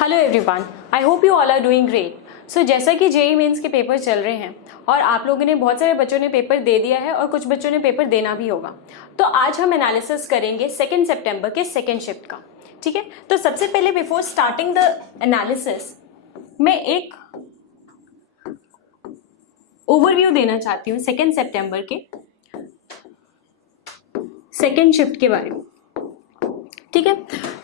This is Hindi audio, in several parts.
Hello everyone, I hope you all are doing great. So जैसा कि जेईई मेंस के पेपर चल रहे हैं और आप लोगों ने बहुत सारे बच्चों ने पेपर दे दिया है और कुछ बच्चों ने पेपर देना भी होगा, तो आज हम एनालिसिस करेंगे 2 सितंबर के सेकेंड शिफ्ट का। ठीक है, तो सबसे पहले बिफोर स्टार्टिंग द एनालिसिस मैं एक ओवरव्यू देना चाहती हूँ 2 सितंबर के सेकेंड शिफ्ट के बारे में। ठीक है,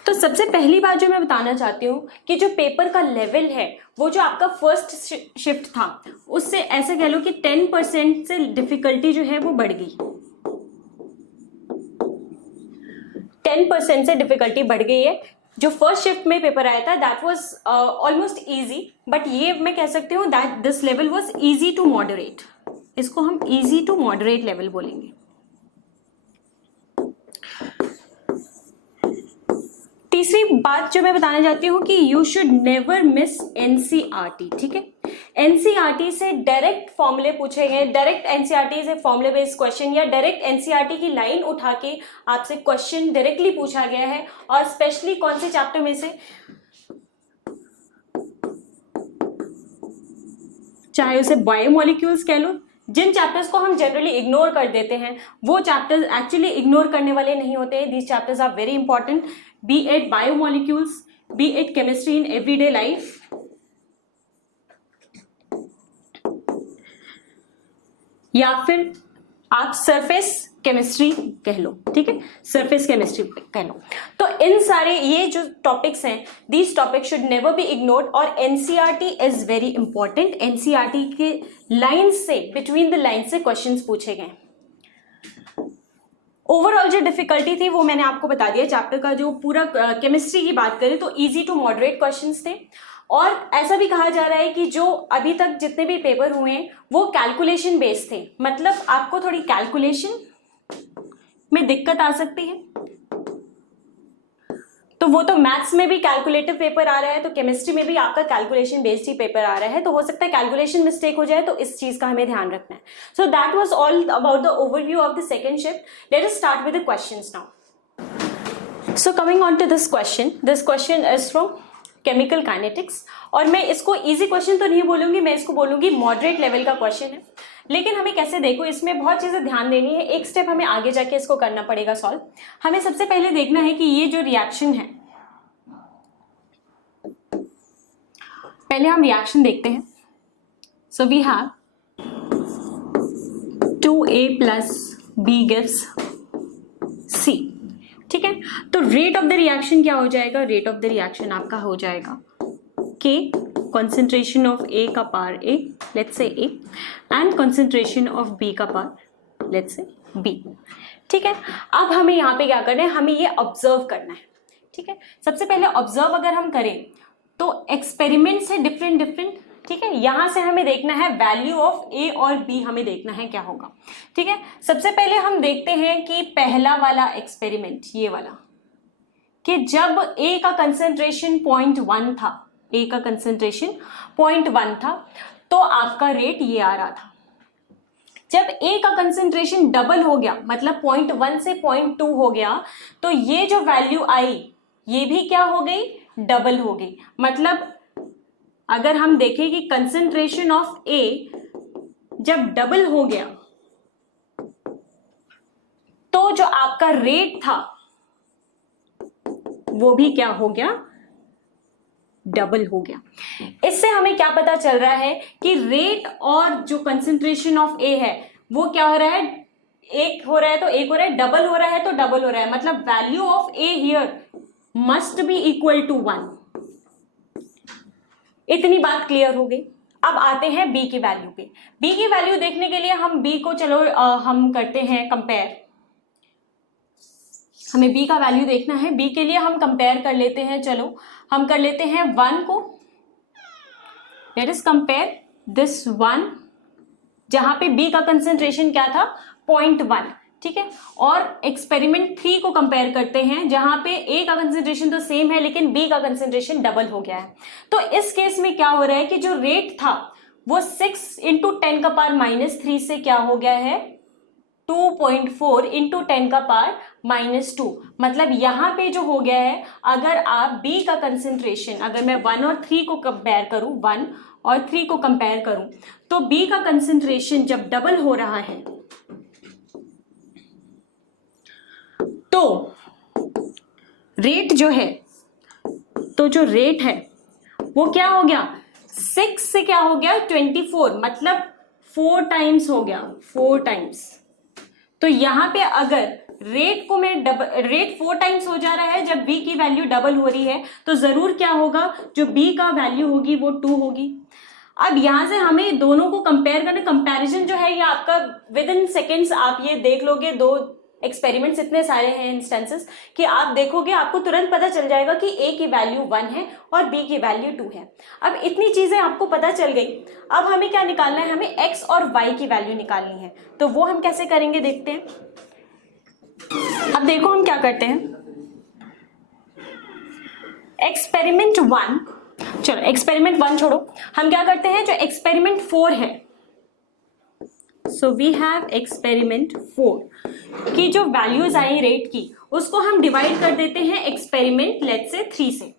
तो सबसे पहली बात जो मैं बताना चाहती हूँ कि जो पेपर का लेवल है वो जो आपका फर्स्ट शिफ्ट था उससे ऐसे कह लो कि 10% से डिफिकल्टी जो है वो बढ़ गई। 10% से डिफिकल्टी बढ़ गई है। जो फर्स्ट शिफ्ट में पेपर आया था that was almost easy, but ये मैं कह सकती हूँ that this level was easy to moderate. इसको हम इजी टू मॉडरेट लेवल बोलेंगे। तीसरी बात जो मैं बताना चाहती हूँ कि you should never miss NCERT. ठीक है, एनसीईआरटी से डायरेक्ट फॉर्मूले पूछे गए, डायरेक्ट एनसीईआरटी से फॉर्मूले बेस्ड क्वेश्चन या डायरेक्ट एनसीईआरटी की लाइन उठा के आपसे क्वेश्चन डायरेक्टली पूछा गया है। और स्पेशली कौन से चैप्टर में से, चाहे उसे बायोमोलिक्यूल्स कह लो, जिन चैप्टर्स को हम जनरली इग्नोर कर देते हैं वो चैप्टर्स एक्चुअली इग्नोर करने वाले नहीं होते हैं। These chapters are very important, be it biomolecules, be it chemistry in everyday life, या फिर आप सरफेस केमिस्ट्री कह लो। ठीक है, सरफेस केमिस्ट्री कह लो। तो इन सारे ये जो टॉपिक्स हैं, these topics should never be ignored. और NCERT is very important. NCERT के लाइन से, बिटवीन द लाइन से क्वेश्चंस पूछे गए। ओवरऑल जो डिफिकल्टी थी वो मैंने आपको बता दिया। चैप्टर का जो पूरा केमिस्ट्री की बात करें तो इजी टू मॉडरेट क्वेश्चंस थे। और ऐसा भी कहा जा रहा है कि जो अभी तक जितने भी पेपर हुए हैं वो कैलकुलेशन बेस्ड थे, मतलब आपको थोड़ी कैलकुलेशन में दिक्कत आ सकती है। तो वो तो मैथ्स में भी कैलकुलेटिव पेपर आ रहा है, तो केमिस्ट्री में भी आपका कैलकुलेशन बेस्ड ही पेपर आ रहा है, तो हो सकता है कैलकुलेशन मिस्टेक हो जाए, तो इस चीज का हमें ध्यान रखना है। So that was all about the overview of the second shift. Let us start with the questions now. So coming on to this question is from chemical kinetics. और मैं इसको इजी क्वेश्चन तो नहीं बोलूंगी, मैं इसको बोलूंगी मॉडरेट लेवल का क्वेश्चन है। लेकिन हमें कैसे, देखो इसमें बहुत चीजें ध्यान देनी है, एक स्टेप हमें आगे जाके इसको करना पड़ेगा सॉल्व। हमें सबसे पहले देखना है कि ये जो रिएक्शन है, पहले हम रिएक्शन देखते हैं। So we have 2a plus b gives c। ठीक है, तो रेट ऑफ द रिएक्शन क्या हो जाएगा? रेट ऑफ द रिएक्शन आपका हो जाएगा k concentration of a का power a, let's say a, and concentration of b का पावर let's say b। ठीक है, अब हमें यहाँ पे क्या करना है, हमें ये ऑब्जर्व करना है। ठीक है, सबसे पहले ऑब्जर्व अगर हम करें तो एक्सपेरिमेंट्स है डिफरेंट। ठीक है, यहां से हमें देखना है वैल्यू ऑफ ए और बी, हमें देखना है क्या होगा। ठीक है, सबसे पहले हम देखते हैं कि पहला वाला एक्सपेरिमेंट, ये वाला, कि जब ए का कंसेंट्रेशन 0.1 था, ए का कंसेंट्रेशन 0.1 था, तो आपका रेट ये आ रहा था। जब ए का कंसेंट्रेशन डबल हो गया, मतलब 0.1 से 0.2 हो गया, तो ये जो वैल्यू आई ये भी क्या हो गई, डबल हो गई। मतलब अगर हम देखें कि कंसेंट्रेशन ऑफ ए जब डबल हो गया तो जो आपका रेट था वो भी क्या हो गया, डबल हो गया। इससे हमें क्या पता चल रहा है कि रेट और जो कंसेंट्रेशन ऑफ ए है वो क्या हो रहा है, एक हो रहा है तो एक हो रहा है, डबल हो रहा है तो डबल हो रहा है, मतलब value of a here must be equal to 1। इतनी बात क्लियर हो गई। अब आते हैं बी की वैल्यू पे। बी की वैल्यू देखने के लिए हम बी को चलो हम करते हैं कंपेयर। हमें बी का वैल्यू देखना है, बी के लिए हम कंपेयर कर लेते हैं। चलो हम कर लेते हैं 1 को, लेट अस कंपेयर दिस 1, जहां पे बी का कंसेंट्रेशन क्या था, 0.1। ठीक है, और एक्सपेरिमेंट 3 को कंपेयर करते हैं जहां पे ए का कंसेंट्रेशन तो सेम है लेकिन बी का कंसेंट्रेशन डबल हो गया है। तो इस केस में क्या हो रहा है कि जो रेट था वो 6 × 10⁻³ से क्या हो गया है, 2.4 इंटू 10 का पावर -2। मतलब यहाँ पे जो हो गया है, अगर आप B का कंसेंट्रेशन, अगर मैं 1 और 3 को कंपेयर करूँ, 1 और 3 को कंपेयर करूँ, तो B का कंसेंट्रेशन जब डबल हो रहा है तो रेट जो है, तो जो रेट है वो क्या हो गया, 6 से क्या हो गया 24, मतलब 4 टाइम्स हो गया, 4 टाइम्स। तो यहाँ पे अगर रेट को मैं रेट 4 टाइम्स हो जा रहा है जब B की वैल्यू डबल हो रही है, तो जरूर क्या होगा, जो B का वैल्यू होगी वो 2 होगी। अब यहां से हमें दोनों को कंपेयर करना, कंपैरिजन जो है ये आपका विद इन सेकेंड्स आप ये देख लोगे। 2 एक्सपेरिमेंट्स इतने सारे हैं इंस्टेंसेस कि आप देखोगे, आपको तुरंत पता चल जाएगा कि A की वैल्यू 1 है और B की वैल्यू 2 है। अब इतनी चीजें आपको पता चल गई, अब हमें क्या निकालना है, हमें X और Y की वैल्यू निकालनी है। तो वो हम कैसे करेंगे देखते हैं। अब देखो हम क्या करते हैं, एक्सपेरिमेंट 1, चलो एक्सपेरिमेंट 1 छोड़ो, हम क्या करते हैं, जो एक्सपेरिमेंट 4 है, सो वी हैव एक्सपेरिमेंट 4 की जो वैल्यूज आई रेट की, उसको हम डिवाइड कर देते हैं एक्सपेरिमेंट लेट्स से 3 से।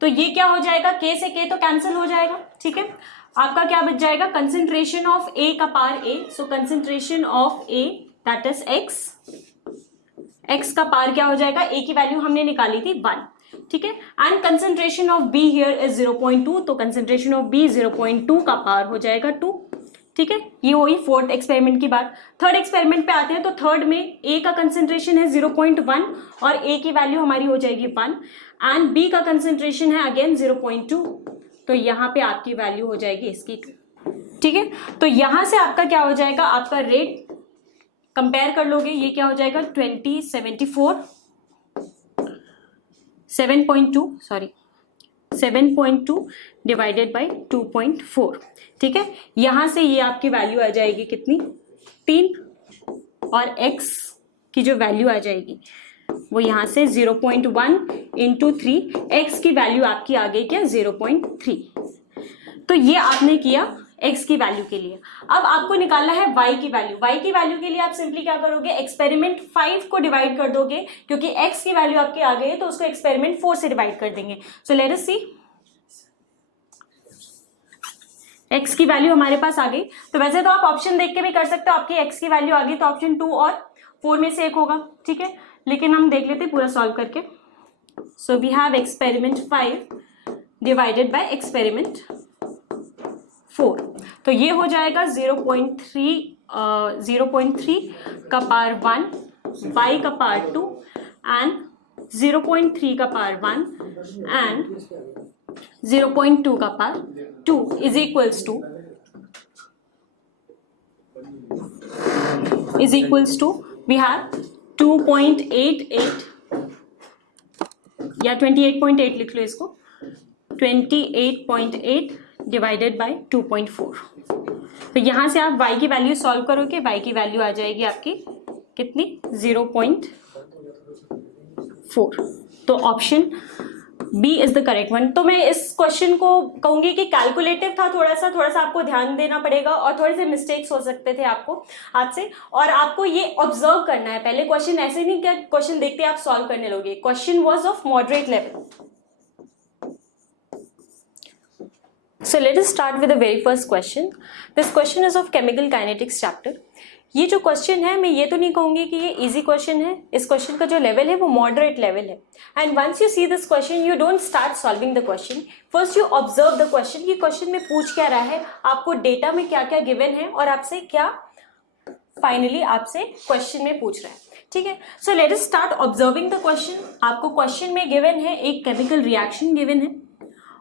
तो ये क्या हो जाएगा, K से K तो कैंसिल हो जाएगा, ठीक है। आपका क्या बच जाएगा, कंसेंट्रेशन ऑफ A का power A, so concentration of A that is X का पावर क्या हो जाएगा, A की वैल्यू हमने निकाली थी 1, ठीक है। And concentration of B here is 0.2, तो कंसेंट्रेशन ऑफ B 0.2 का पावर हो जाएगा 2, ठीक है। ये हुई 4th एक्सपेरिमेंट की बात। 3rd एक्सपेरिमेंट पे आते हैं, तो 3rd में A का कंसेंट्रेशन है 0.1 और A की वैल्यू हमारी हो जाएगी 1 एंड B का कंसेंट्रेशन है अगेन 0.2, तो यहाँ पे आपकी वैल्यू हो जाएगी इसकी 2, ठीक है। तो यहां से आपका क्या हो जाएगा, आपका रेट कंपेयर कर लोगे, ये क्या हो जाएगा 7.2 डिवाइडेड बाई 2.4, ठीक है। यहां से ये आपकी वैल्यू आ जाएगी कितनी, 3, और x की जो वैल्यू आ जाएगी वो यहां से 0.1 इंटू 3, x की वैल्यू आपकी आ गई क्या 0.3। तो ये आपने किया x की वैल्यू के लिए। अब आपको निकालना है y की वैल्यू। y की वैल्यू के लिए आप सिंपली क्या करोगे, एक्सपेरिमेंट 5 को डिवाइड कर दोगे, क्योंकि x की वैल्यू आपकी आ गई है तो उसको एक्सपेरिमेंट 4 से डिवाइड कर देंगे। सो लेट अस सी, x की वैल्यू हमारे पास आ गई। तो वैसे तो आप ऑप्शन देख के भी कर सकते हो, आपकी x की वैल्यू आ गई तो ऑप्शन 2 और 4 में से एक होगा, ठीक है। लेकिन हम देख लेते पूरा सॉल्व करके। So we have experiment 5 divided by experiment 4, तो ये हो जाएगा 0.3 का पावर 1, y का पावर 2 एंड 0.3 का पावर 1 एंड 0.2 का power 2 is equals to we have 2.88 या 28.8 लिख लो इसको, 28.8 डिवाइडेड बाय 2.4। तो यहां से आप y की वैल्यू सॉल्व करोगे, y की वैल्यू आ जाएगी आपकी कितनी 0.4। तो option B is the correct one. तो मैं इस क्वेश्चन को कहूंगी कि कैलकुलेटिव था, थोड़ा सा आपको ध्यान देना पड़ेगा और थोड़े से मिस्टेक्स हो सकते थे आपको हाथ से, और आपको ये ऑब्जर्व करना है पहले। क्वेश्चन ऐसे नहीं कि क्वेश्चन देखते आप सॉल्व करने लोगे, question was of moderate level. So let us start with the very first question. This question is of chemical kinetics chapter. ये जो क्वेश्चन है, मैं ये तो नहीं कहूंगी कि ये इजी क्वेश्चन है, इस क्वेश्चन का जो लेवल है वो मॉडरेट लेवल है। And once you see this question, you don't start solving the question, first you observe the question. ये क्वेश्चन में पूछ क्या रहा है, आपको डेटा में क्या क्या गिवन है और आपसे क्या फाइनली आपसे क्वेश्चन में पूछ रहा है, ठीक है। So let us start observing the question. आपको क्वेश्चन में गिवन है एक केमिकल रिएक्शन गिवन है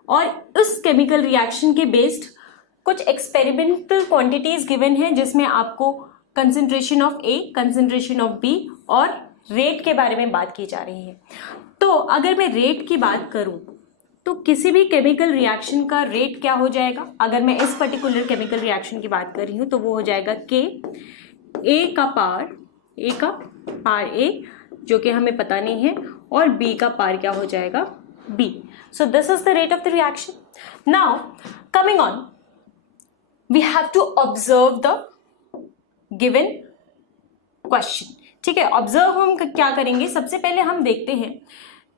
और उस केमिकल रिएक्शन के बेस्ड कुछ एक्सपेरिमेंटल क्वांटिटीज गिवन है, जिसमें आपको concentration of A, concentration of B और रेट के बारे में बात की जा रही है। तो अगर मैं रेट की बात करूं तो किसी भी केमिकल रिएक्शन का रेट क्या हो जाएगा, अगर मैं इस पर्टिकुलर केमिकल रिएक्शन की बात कर रही हूं तो वो हो जाएगा के ए का पावर ए जो कि हमें पता नहीं है, और बी का पावर क्या हो जाएगा B. So this is the rate of the reaction. Now coming on, we have to observe the given question. ठीक है, ऑब्जर्व हम क्या करेंगे, सबसे पहले हम देखते हैं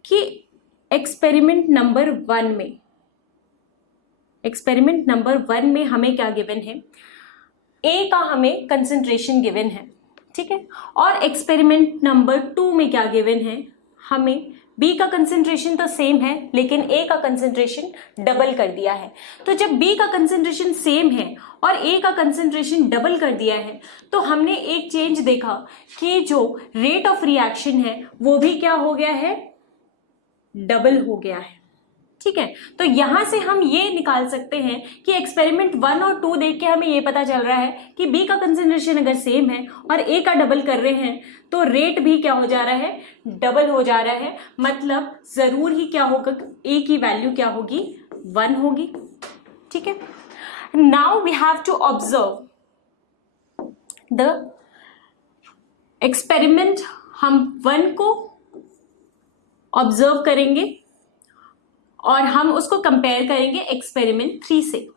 कि एक्सपेरिमेंट नंबर 1 में हमें क्या गिवन है, ए का हमें कंसंट्रेशन गिवन है। ठीक है, और एक्सपेरिमेंट नंबर 2 में क्या गिवन है, हमें बी का कंसंट्रेशन तो सेम है लेकिन ए का कंसंट्रेशन डबल कर दिया है। तो जब बी का कंसंट्रेशन सेम है और ए का कंसंट्रेशन डबल कर दिया है तो हमने एक चेंज देखा कि जो रेट ऑफ रिएक्शन है वो भी क्या हो गया है, डबल हो गया है। ठीक है, तो यहां से हम ये निकाल सकते हैं कि एक्सपेरिमेंट 1 और 2 देख के हमें ये पता चल रहा है कि बी का कंसंट्रेशन अगर सेम है और ए का डबल कर रहे हैं तो रेट भी क्या हो जा रहा है, डबल हो जा रहा है। मतलब जरूर ही क्या होगा, ए की वैल्यू क्या होगी, 1 होगी। ठीक है, now we have to observe the experiment. हम 1 को ऑब्जर्व करेंगे और हम उसको कंपेयर करेंगे एक्सपेरिमेंट 3 से।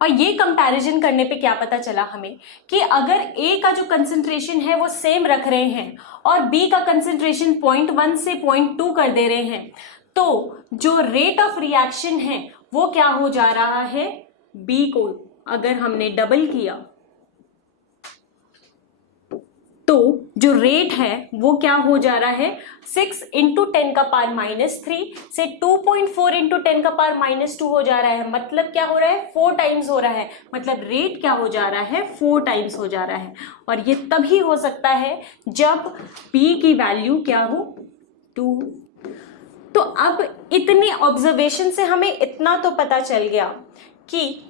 और ये कंपैरिजन करने पे क्या पता चला हमें कि अगर ए का जो कंसंट्रेशन है वो सेम रख रहे हैं और बी का कंसंट्रेशन 0.1 से 0.2 कर दे रहे हैं तो जो रेट ऑफ रिएक्शन है वो क्या हो जा रहा है, बी को अगर हमने डबल किया तो जो रेट है वो क्या हो जा रहा है, 6 इंटू 10 का पावर -3 से 2.4 इंटू 10 का पावर -2 हो जा रहा है। मतलब क्या हो रहा है, 4 टाइम्स हो रहा है। मतलब रेट क्या हो जा रहा है, 4 टाइम्स हो जा रहा है। और ये तभी हो सकता है जब P की वैल्यू क्या हो, 2। तो अब इतनी ऑब्जर्वेशन से हमें इतना तो पता चल गया कि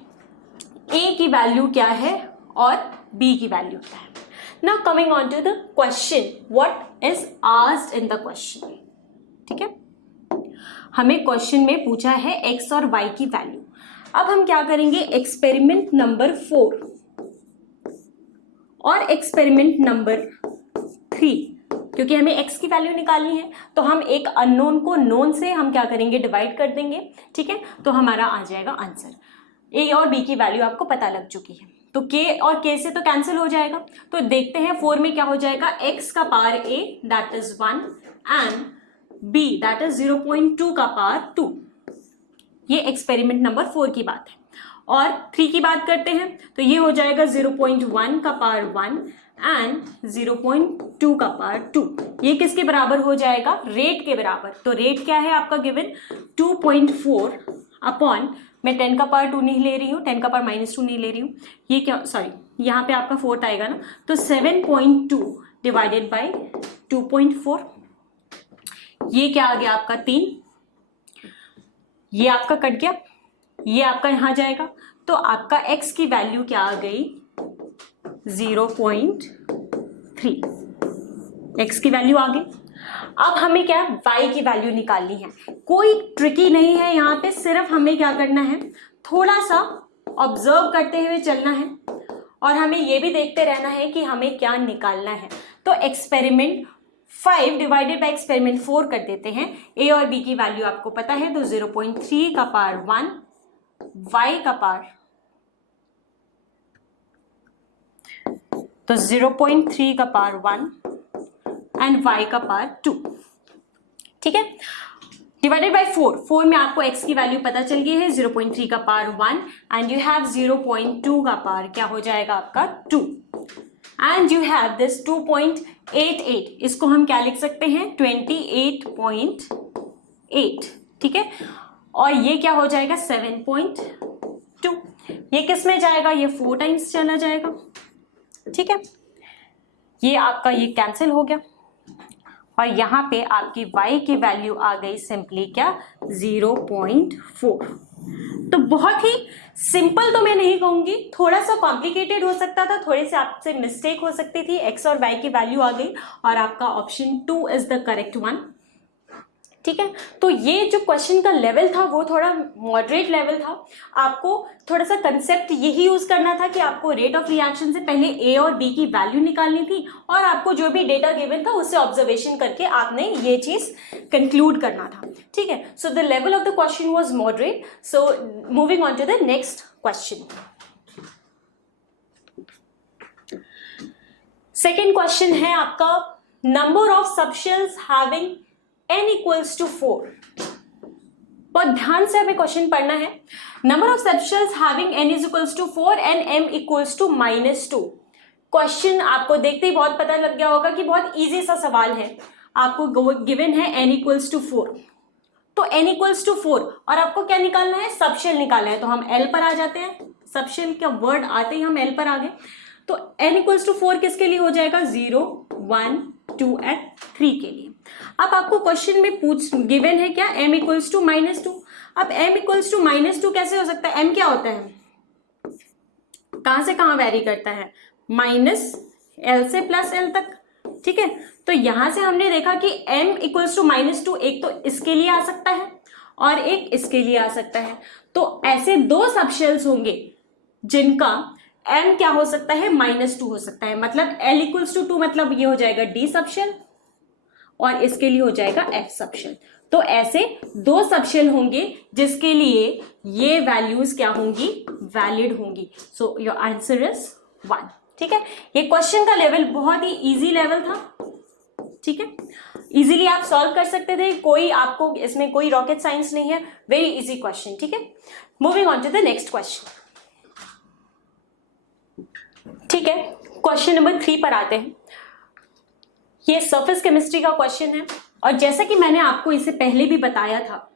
A की वैल्यू क्या है और B की वैल्यू क्या है। Now coming on to the question, what is asked in the question? ठीक है, हमें क्वेश्चन में पूछा है x और y की वैल्यू। अब हम क्या करेंगे, एक्सपेरिमेंट नंबर 4 और एक्सपेरिमेंट नंबर 3, क्योंकि हमें x की वैल्यू निकालनी है तो हम एक अननोन को नोन से हम क्या करेंगे, डिवाइड कर देंगे। ठीक है, तो हमारा आ जाएगा आंसर। a और b की वैल्यू आपको पता लग चुकी है तो k और k से तो कैंसिल हो जाएगा। तो देखते हैं 4 में क्या हो जाएगा, x का power a that is 1 and b that is 0.2 का पावर 2। ये एक्सपेरिमेंट नंबर 4 की बात है। और 3 की बात करते हैं तो ये हो जाएगा 0.1 का पावर 1 एंड 0.2 का पावर 2। ये किसके बराबर हो जाएगा, रेट के बराबर। तो रेट क्या है आपका गिवन, 2.4 अपॉन, मैं 10 का पावर 2 नहीं ले रही हूँ, 10 का पावर -2 नहीं ले रही हूँ, ये क्या, सॉरी यहाँ पे आपका 4th आएगा ना, तो 7.2 डिवाइडेड बाई 2.4, ये क्या आ गया आपका 3, ये आपका कट गया, ये आपका यहाँ जाएगा तो आपका x की वैल्यू क्या आ गई, 0.3। x की वैल्यू आ गई। अब हमें क्या, y की वैल्यू निकालनी है। कोई ट्रिकी नहीं है यहाँ पे, सिर्फ हमें क्या करना है, थोड़ा सा ऑब्जर्व करते हुए चलना है और हमें ये भी देखते रहना है कि हमें क्या निकालना है। तो एक्सपेरिमेंट 5 डिवाइडेड बाय एक्सपेरिमेंट 4 कर देते हैं। a और b की वैल्यू आपको पता है तो 0.3 का पावर 1, y का पावर तो 0.3 का पावर 1 एंड y का पावर 2। ठीक है, डिवाइडेड बाय 4 में आपको x की वैल्यू पता चल गई है 0.3 का पावर 1 एंड यू हैव 0.2 का पावर क्या हो जाएगा आपका 2 एंड यू हैव दिस 2.88, इसको हम क्या लिख सकते हैं 28.8। ठीक है, और ये क्या हो जाएगा 7.2, ये किस में जाएगा, ये 4 टाइम्स चला जाएगा। ठीक है, ये आपका ये कैंसिल हो गया और यहाँ पे आपकी y की वैल्यू आ गई सिंपली क्या 0.4। तो बहुत ही सिंपल तो मैं नहीं कहूंगी, थोड़ा सा कॉम्प्लिकेटेड हो सकता था, थोड़े से आपसे मिस्टेक हो सकती थी। x और y की वैल्यू आ गई और आपका option 2 is the correct one. ठीक है, तो ये जो क्वेश्चन का लेवल था वो थोड़ा मॉडरेट लेवल था। आपको थोड़ा सा कंसेप्ट यही यूज करना था कि आपको रेट ऑफ रिएक्शन से पहले ए और बी की वैल्यू निकालनी थी और आपको जो भी डेटा गिवन था उससे ऑब्जर्वेशन करके आपने ये चीज कंक्लूड करना था। ठीक है, so the level of the question was moderate. So moving on to the next question. Second question है आपका, number of subshells having n equals to 4। बहुत ध्यान से हमें क्वेश्चन पढ़ना है। Number of subshells having n is equals to 4 and m equals to -2। Question आपको देखते ही बहुत पता लग गया होगा कि बहुत इजी सा सवाल है। आपको गिवन है n इक्वल्स टू 4, तो n इक्वल्स टू 4 और आपको क्या निकालना है, सबशेल निकालना है। तो हम l पर आ जाते हैं, सबशेल का वर्ड आते ही हम l पर आ गए। तो n इक्वल्स टू 4 किसके लिए हो जाएगा, 0, 1, 2 एंड 3 के लिए। अब आपको क्वेश्चन में गिवन है क्या, m इक्वल्स टू -2। अब m इक्वल्स टू -2 कैसे हो सकता है, m क्या होता है, कहां से कहां वेरी करता है, -l से +l तक, ठीक है। तो यहां से हमने देखा कि m इक्वल्स टू -2 एक तो इसके लिए आ सकता है और एक इसके लिए आ सकता है। तो ऐसे दो सबशेल्स होंगे जिनका m क्या हो सकता है, -2 हो सकता है। मतलब l इक्वल्स टू 2 मतलब ये हो जाएगा d सबशेल और इसके लिए हो जाएगा f सबशेल। तो ऐसे दो सबशेल होंगे जिसके लिए ये वैल्यूज क्या होंगी, वैलिड होंगी। So your answer is 1। ठीक है, ये क्वेश्चन का लेवल बहुत ही इजी लेवल था, ठीक है, इजीली आप सॉल्व कर सकते थे, कोई आपको इसमें कोई रॉकेट साइंस नहीं है, वेरी इजी क्वेश्चन। ठीक है, moving on to the next question. ठीक है, क्वेश्चन नंबर 3 पर आते हैं। ये सरफेस केमिस्ट्री का क्वेश्चन है और जैसा कि मैंने आपको इसे पहले भी बताया था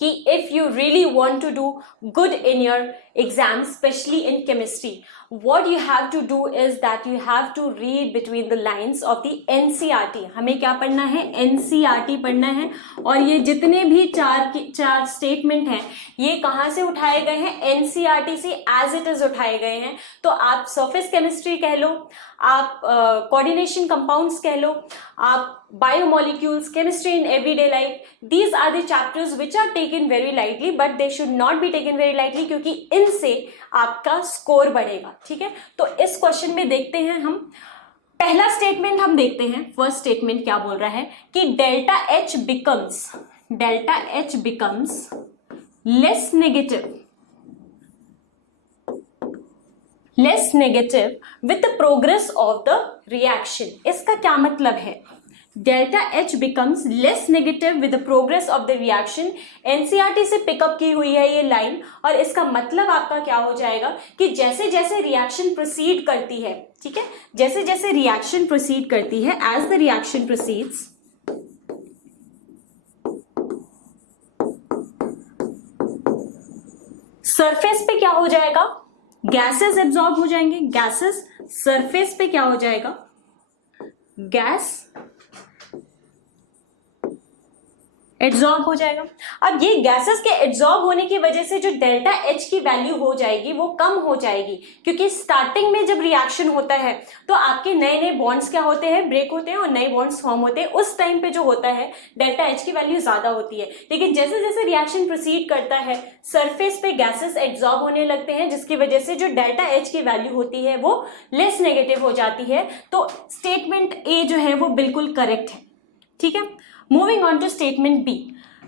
कि if you really want to do good in your exam, specially in chemistry, what you have to do is that you have to read between the lines of the NCERT। हमें क्या पढ़ना है, NCERT पढ़ना है। और ये जितने भी चार स्टेटमेंट हैं ये कहाँ से उठाए गए हैं, NCERT से एज इट इज उठाए गए हैं। तो आप सरफेस केमिस्ट्री कह लो, आप कोऑर्डिनेशन कंपाउंड्स कह लो, आप biomolecules, chemistry in everyday life, these are the chapters which are taken very lightly, but they should not be taken very lightly, क्योंकि इनसे आपका स्कोर बढ़ेगा। ठीक है, तो इस क्वेश्चन में देखते हैं हम पहला स्टेटमेंट, हम देखते हैं फर्स्ट स्टेटमेंट क्या बोल रहा है कि delta H becomes less negative with the progress of the reaction. इसका क्या मतलब है, delta H becomes less negative with the progress of the reaction. NCERT से पिकअप की हुई है ये लाइन, और इसका मतलब आपका क्या हो जाएगा कि जैसे जैसे रिएक्शन प्रोसीड करती है, ठीक है, जैसे जैसे रिएक्शन प्रोसीड करती है, as the reaction proceeds, surface पे क्या हो जाएगा, गैसेस एब्जॉर्ब हो जाएंगे। गैसेस सरफेस पे क्या हो जाएगा, गैस एड्सॉर्ब हो जाएगा। अब ये गैसेस के एड्सॉर्ब होने की वजह से जो डेल्टा एच की वैल्यू हो जाएगी वो कम हो जाएगी, क्योंकि स्टार्टिंग में जब रिएक्शन होता है तो आपके नए नए बॉन्ड्स क्या होते हैं, ब्रेक होते हैं और नए बॉन्ड्स फॉर्म होते हैं। उस टाइम पे जो होता है डेल्टा एच की वैल्यू ज्यादा होती है, लेकिन जैसे जैसे रिएक्शन प्रोसीड करता है सरफेस पे गैसेस एड्सॉर्ब होने लगते हैं, जिसकी वजह से जो डेल्टा एच की वैल्यू होती है वो लेस नेगेटिव हो जाती है। तो स्टेटमेंट ए जो है वो बिल्कुल करेक्ट है। ठीक है, moving on to statement B,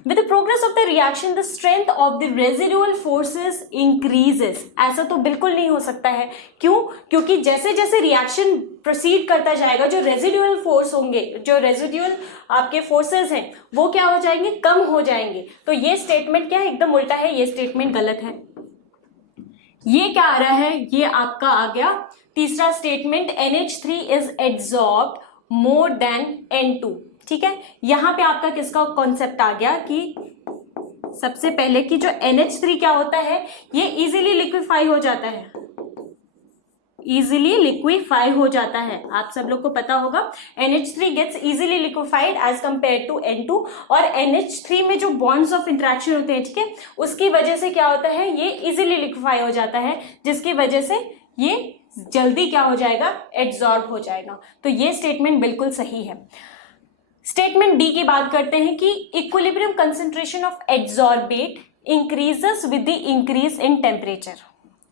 with the progress of the reaction the strength of the residual forces increases। ऐसा तो बिल्कुल नहीं हो सकता है। क्यों? क्योंकि जैसे जैसे रिएक्शन प्रोसीड करता जाएगा जो रेजिडुअल फोर्स होंगे, जो रेजिडुअल आपके फोर्सेस हैं वो क्या हो जाएंगे, कम हो जाएंगे। तो ये स्टेटमेंट क्या है, एकदम उल्टा है, ये स्टेटमेंट गलत है। ये क्या आ रहा है, ये आपका आ गया तीसरा statement, NH3 is adsorbed more than N2। ठीक है, यहां पे आपका किसका कॉन्सेप्ट आ गया कि सबसे पहले कि जो NH3 क्या होता है, ये इजीली लिक्विफाई हो जाता है, इजीली लिक्विफाई हो जाता है। आप सब लोग को पता होगा NH3 gets easily liquefied as compare to N2, और NH3 में जो बॉन्ड्स ऑफ इंटरेक्शन होते हैं, ठीक है, उसकी वजह से क्या होता है, ये इजीली लिक्विफाई हो जाता है, जिसकी वजह से ये जल्दी क्या हो जाएगा, एड्सॉर्ब हो जाएगा। तो ये स्टेटमेंट बिल्कुल सही है। स्टेटमेंट डी की बात करते हैं कि equilibrium concentration of adsorbate increases with the increase in temperature.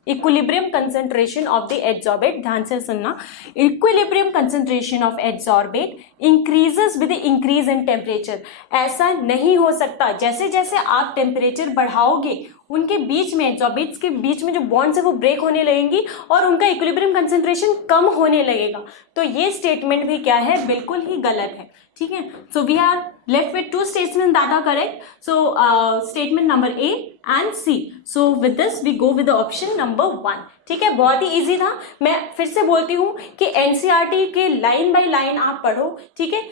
Equilibrium concentration of the adsorbate, ध्यान से सुनना, equilibrium concentration of adsorbate increases with the increase in temperature. ऐसा नहीं हो सकता, जैसे जैसे आप टेम्परेचर बढ़ाओगे उनके बीच में एडसॉर्बेट्स के बीच में जो बॉन्ड्स है वो ब्रेक होने लगेंगी और उनका इक्विलिब्रियम कंसंट्रेशन कम होने लगेगा। तो ये स्टेटमेंट भी क्या है, बिल्कुल ही गलत है। ठीक है, so we are left with two statement that are correct. So statement number A and C. So with this we go with option number 1। ठीक है, बहुत ही इजी था। मैं फिर से बोलती हूँ कि एनसीईआरटी के लाइन बाय लाइन आप पढ़ो। ठीक है,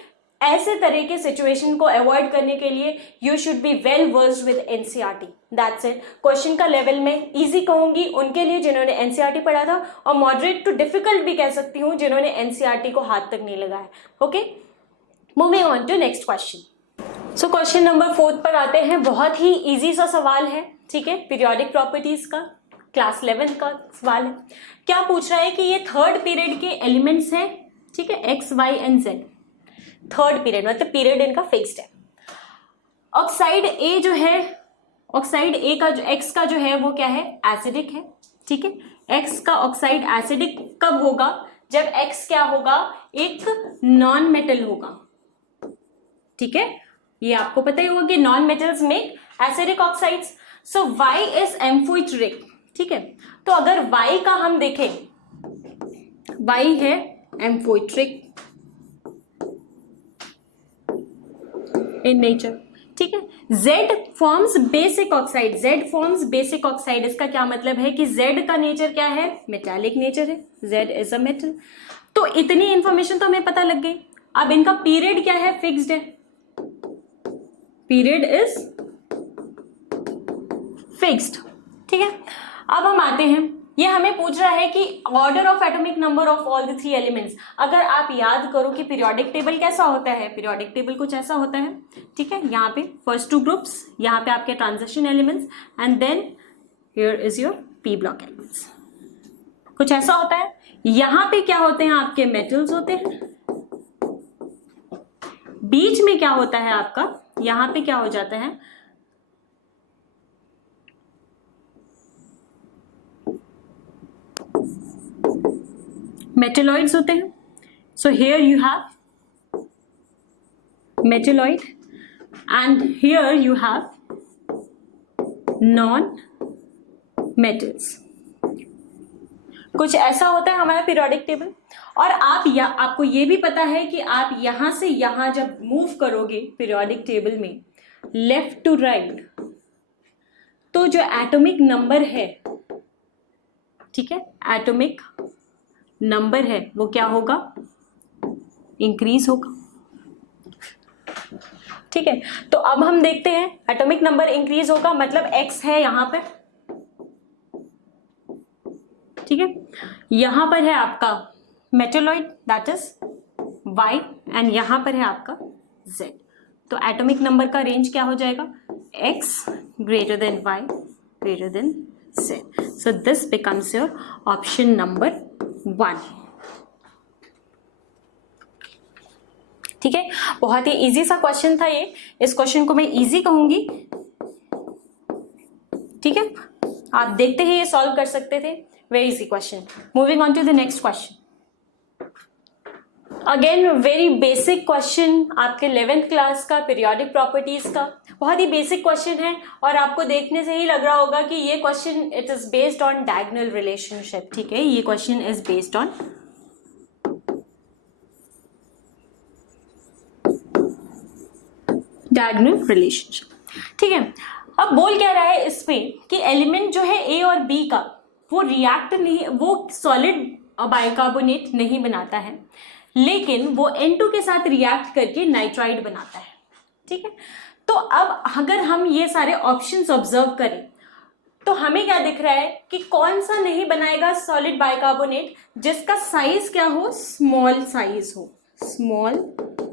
ऐसे तरह के सिचुएशन को अवॉइड करने के लिए you should be well versed with NCERT. That's it. Question का लेवल में इजी कहूंगी उनके लिए जिन्होंने एनसीईआरटी पढ़ा था, और मॉडरेट टू डिफिकल्ट भी कह सकती हूँ जिन्होंने एनसीईआरटी को हाथ तक नहीं लगाया। Okay, moving on to next question. So question number 4 पर आते हैं। बहुत ही इजी सा सवाल है। ठीक है, पीरियोडिक प्रॉपर्टीज का क्लास 11 का सवाल है। क्या पूछ रहा है कि ये थर्ड पीरियड के एलिमेंट्स हैं। ठीक है, X Y and Z. Third period मतलब पीरियड इनका फिक्स्ड है। ऑक्साइड ए जो है, ऑक्साइड ए का जो एक्स का जो है वो क्या है, एसिडिक है। ठीक है, एक्स का ऑक्साइड एसिडिक कब होगा, जब एक्स क्या होगा, एक नॉन मेटल होगा। ठीक है, ये आपको पता ही होगा कि non metals make acidic oxides. So why is amphoteric. ठीक है, तो अगर वाई का हम देखें, वाई है एम्फोइट्रिक इन नेचर। ठीक है, Z forms basic oxide. Z forms basic oxide. इसका क्या मतलब है कि Z का नेचर क्या है, मेटालिक नेचर है। Z is a metal. तो इतनी इंफॉर्मेशन तो हमें पता लग गई। अब इनका पीरियड क्या है, फिक्स्ड है। Period is fixed. ठीक है, अब हम आते हैं, ये हमें पूछ रहा है कि order of atomic number of all the 3 elements. अगर आप याद करो कि पीरियोडिक टेबल कैसा होता है, पीरियोडिक टेबल कुछ ऐसा होता है। ठीक है, यहाँ पे फर्स्ट 2 ग्रुप्स, यहाँ पे आपके transition elements, and then here is your p block elements. कुछ ऐसा होता है। यहाँ पे क्या होते हैं, आपके मेटल्स होते हैं। बीच में क्या होता है आपका, यहाँ पे क्या हो जाता है, मेटेलॉइड्स होते हैं। So here you have metalloid and here you have non metals. कुछ ऐसा होता है हमारा पीरियोडिक टेबल। और आपको ये भी पता है कि आप यहां से यहां जब मूव करोगे पीरियोडिक टेबल में लेफ्ट टू राइट, तो जो एटॉमिक नंबर है, ठीक है, एटॉमिक नंबर है वो क्या होगा, इंक्रीज होगा। ठीक है, तो अब हम देखते हैं एटॉमिक नंबर इंक्रीज होगा मतलब एक्स है यहां पर। ठीक है, यहां पर है आपका metalloid that is Y, and यहां पर है आपका जेड। तो एटॉमिक नंबर का रेंज क्या हो जाएगा, X greater than Y greater than Z. So this becomes your option number 1। ठीक है, बहुत ही इजी सा क्वेश्चन था ये। इस क्वेश्चन को मैं इजी कहूंगी। ठीक है, आप देखते ही ये सॉल्व कर सकते थे। Very easy question. Moving on to the next question. Again very basic question, आपके 11th क्लास का पीरियोडिक प्रॉपर्टीज का बहुत ही बेसिक क्वेश्चन है। और आपको देखने से ही लग रहा होगा कि ये question it is based on diagonal relationship. ठीक है, ये question is based on diagonal relationship. ठीक है, अब बोल क्या रहा है इसमें कि एलिमेंट जो है ए और बी का वो रिएक्ट नहीं, वो सॉलिड बाइकार्बोनेट नहीं बनाता है, लेकिन वो N2 के साथ रिएक्ट करके नाइट्राइड बनाता है। ठीक है, तो अब अगर हम ये सारे ऑप्शंस ऑब्जर्व करें तो हमें क्या दिख रहा है कि कौन सा नहीं बनाएगा सॉलिड बाइकार्बोनेट, जिसका साइज क्या हो, स्मॉल साइज हो, स्मॉल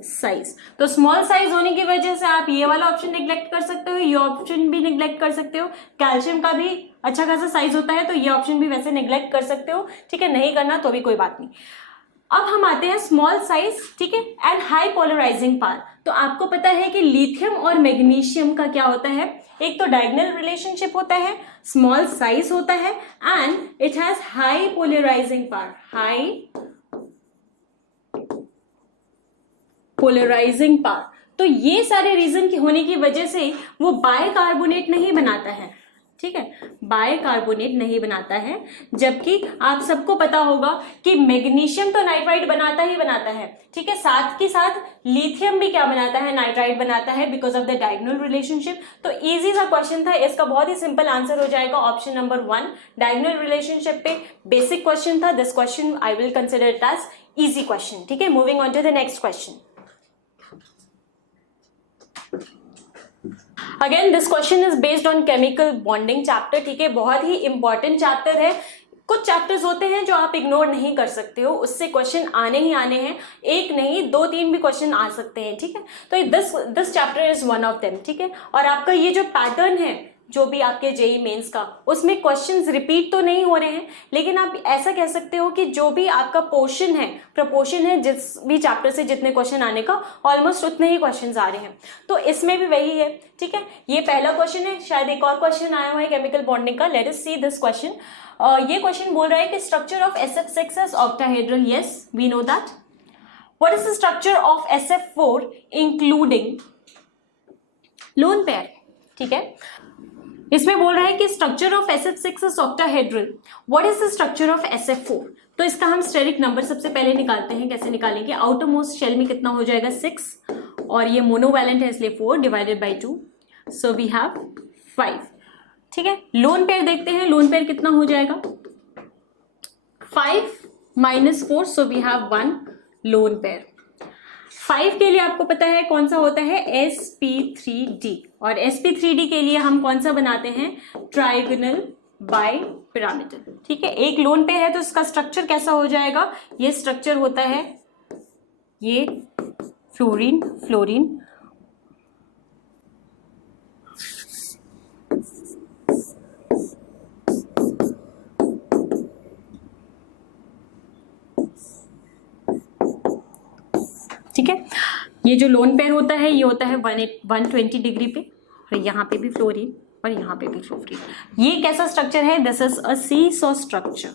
साइज। तो स्मॉल साइज होने की वजह से आप ये वाला ऑप्शन निग्लेक्ट कर सकते हो, ये ऑप्शन भी निग्लेक्ट कर सकते हो। कैल्शियम का भी अच्छा खासा साइज होता है तो ये ऑप्शन भी वैसे निग्लेक्ट कर सकते हो। ठीक है, नहीं करना तो भी कोई बात नहीं। अब हम आते हैं स्मॉल साइज, ठीक है, एंड हाई पोलराइजिंग पावर। तो आपको पता है कि लिथियम और मैग्नीशियम का क्या होता है, एक तो डायगोनल रिलेशनशिप होता है, स्मॉल साइज होता है, and it has high polarising power, high polarising power. तो ये सारे रीजन की होने की वजह से वो बाइकार्बोनेट नहीं बनाता है। ठीक है, बाइकार्बोनेट नहीं बनाता है, जबकि आप सबको पता होगा कि मैग्नीशियम तो नाइट्राइड बनाता ही बनाता है, ठीक है, साथ के साथ लिथियम भी क्या बनाता है, नाइट्राइड बनाता है, because of the diagonal relationship. तो इजी सा क्वेश्चन था, इसका बहुत ही सिंपल आंसर हो जाएगा ऑप्शन नंबर 1, डायगोनल रिलेशनशिप पे बेसिक क्वेश्चन था। This question I will consider it as easy question, ठीक है। Moving on to the next question. Again this question is based on chemical bonding chapter, ठीक है, बहुत ही इंपॉर्टेंट चैप्टर है। कुछ चैप्टर्स होते हैं जो आप इग्नोर नहीं कर सकते हो, उससे क्वेश्चन आने ही आने हैं, एक नहीं 2-3 भी क्वेश्चन आ सकते हैं, ठीक है। तो this chapter is one of them, ठीक है। और आपका ये जो पैटर्न है जो भी आपके जेई मेंस का, उसमें क्वेश्चंस रिपीट तो नहीं हो रहे हैं, लेकिन आप ऐसा कह सकते हो कि जो भी आपका पोर्शन है, प्रपोर्शन है जिस भी चैप्टर से जितने क्वेश्चन आने का, ऑलमोस्ट उतने ही क्वेश्चंस आ रहे हैं। तो इसमें भी वही है, ठीक है। ये पहला क्वेश्चन है, शायद एक और क्वेश्चन आया हुआ है केमिकल बॉन्डिंग का। Let us see this question. ये क्वेश्चन बोल रहा है कि structure of SF6 is octahedral. Yes, we know that. What is the structure of SF4 including lone pair, ठीक है। इसमें बोल रहा है कि structure of SF6 is octahedral, what is the structure of SF4। तो इसका हम स्टेरिक नंबर सबसे पहले निकालते हैं। कैसे निकालेंगे? आउटर मोस्ट शेल में कितना हो जाएगा 6, और ये मोनोवैलेंट है इसलिए 4 divided by 2, so we have 5, ठीक है। लोन पेयर देखते हैं, लोन पेयर कितना हो जाएगा 5 - 4, so we have 1 lone pair. 5 के लिए आपको पता है कौन सा होता है sp3d, और sp3d के लिए हम कौन सा बनाते हैं ट्राइगोनल बाइपिरामिडल, ठीक है। एक लोन पेयर है तो इसका स्ट्रक्चर कैसा हो जाएगा, ये स्ट्रक्चर होता है ये फ्लोरीन फ्लोरीन ठीक है। ये जो लोन पेयर होता है ये होता है 120 डिग्री पे, और यहाँ पे भी फ्लोरीन और यहाँ पे भी फ्लोरीन। ये कैसा स्ट्रक्चर है? This is a seesaw structure.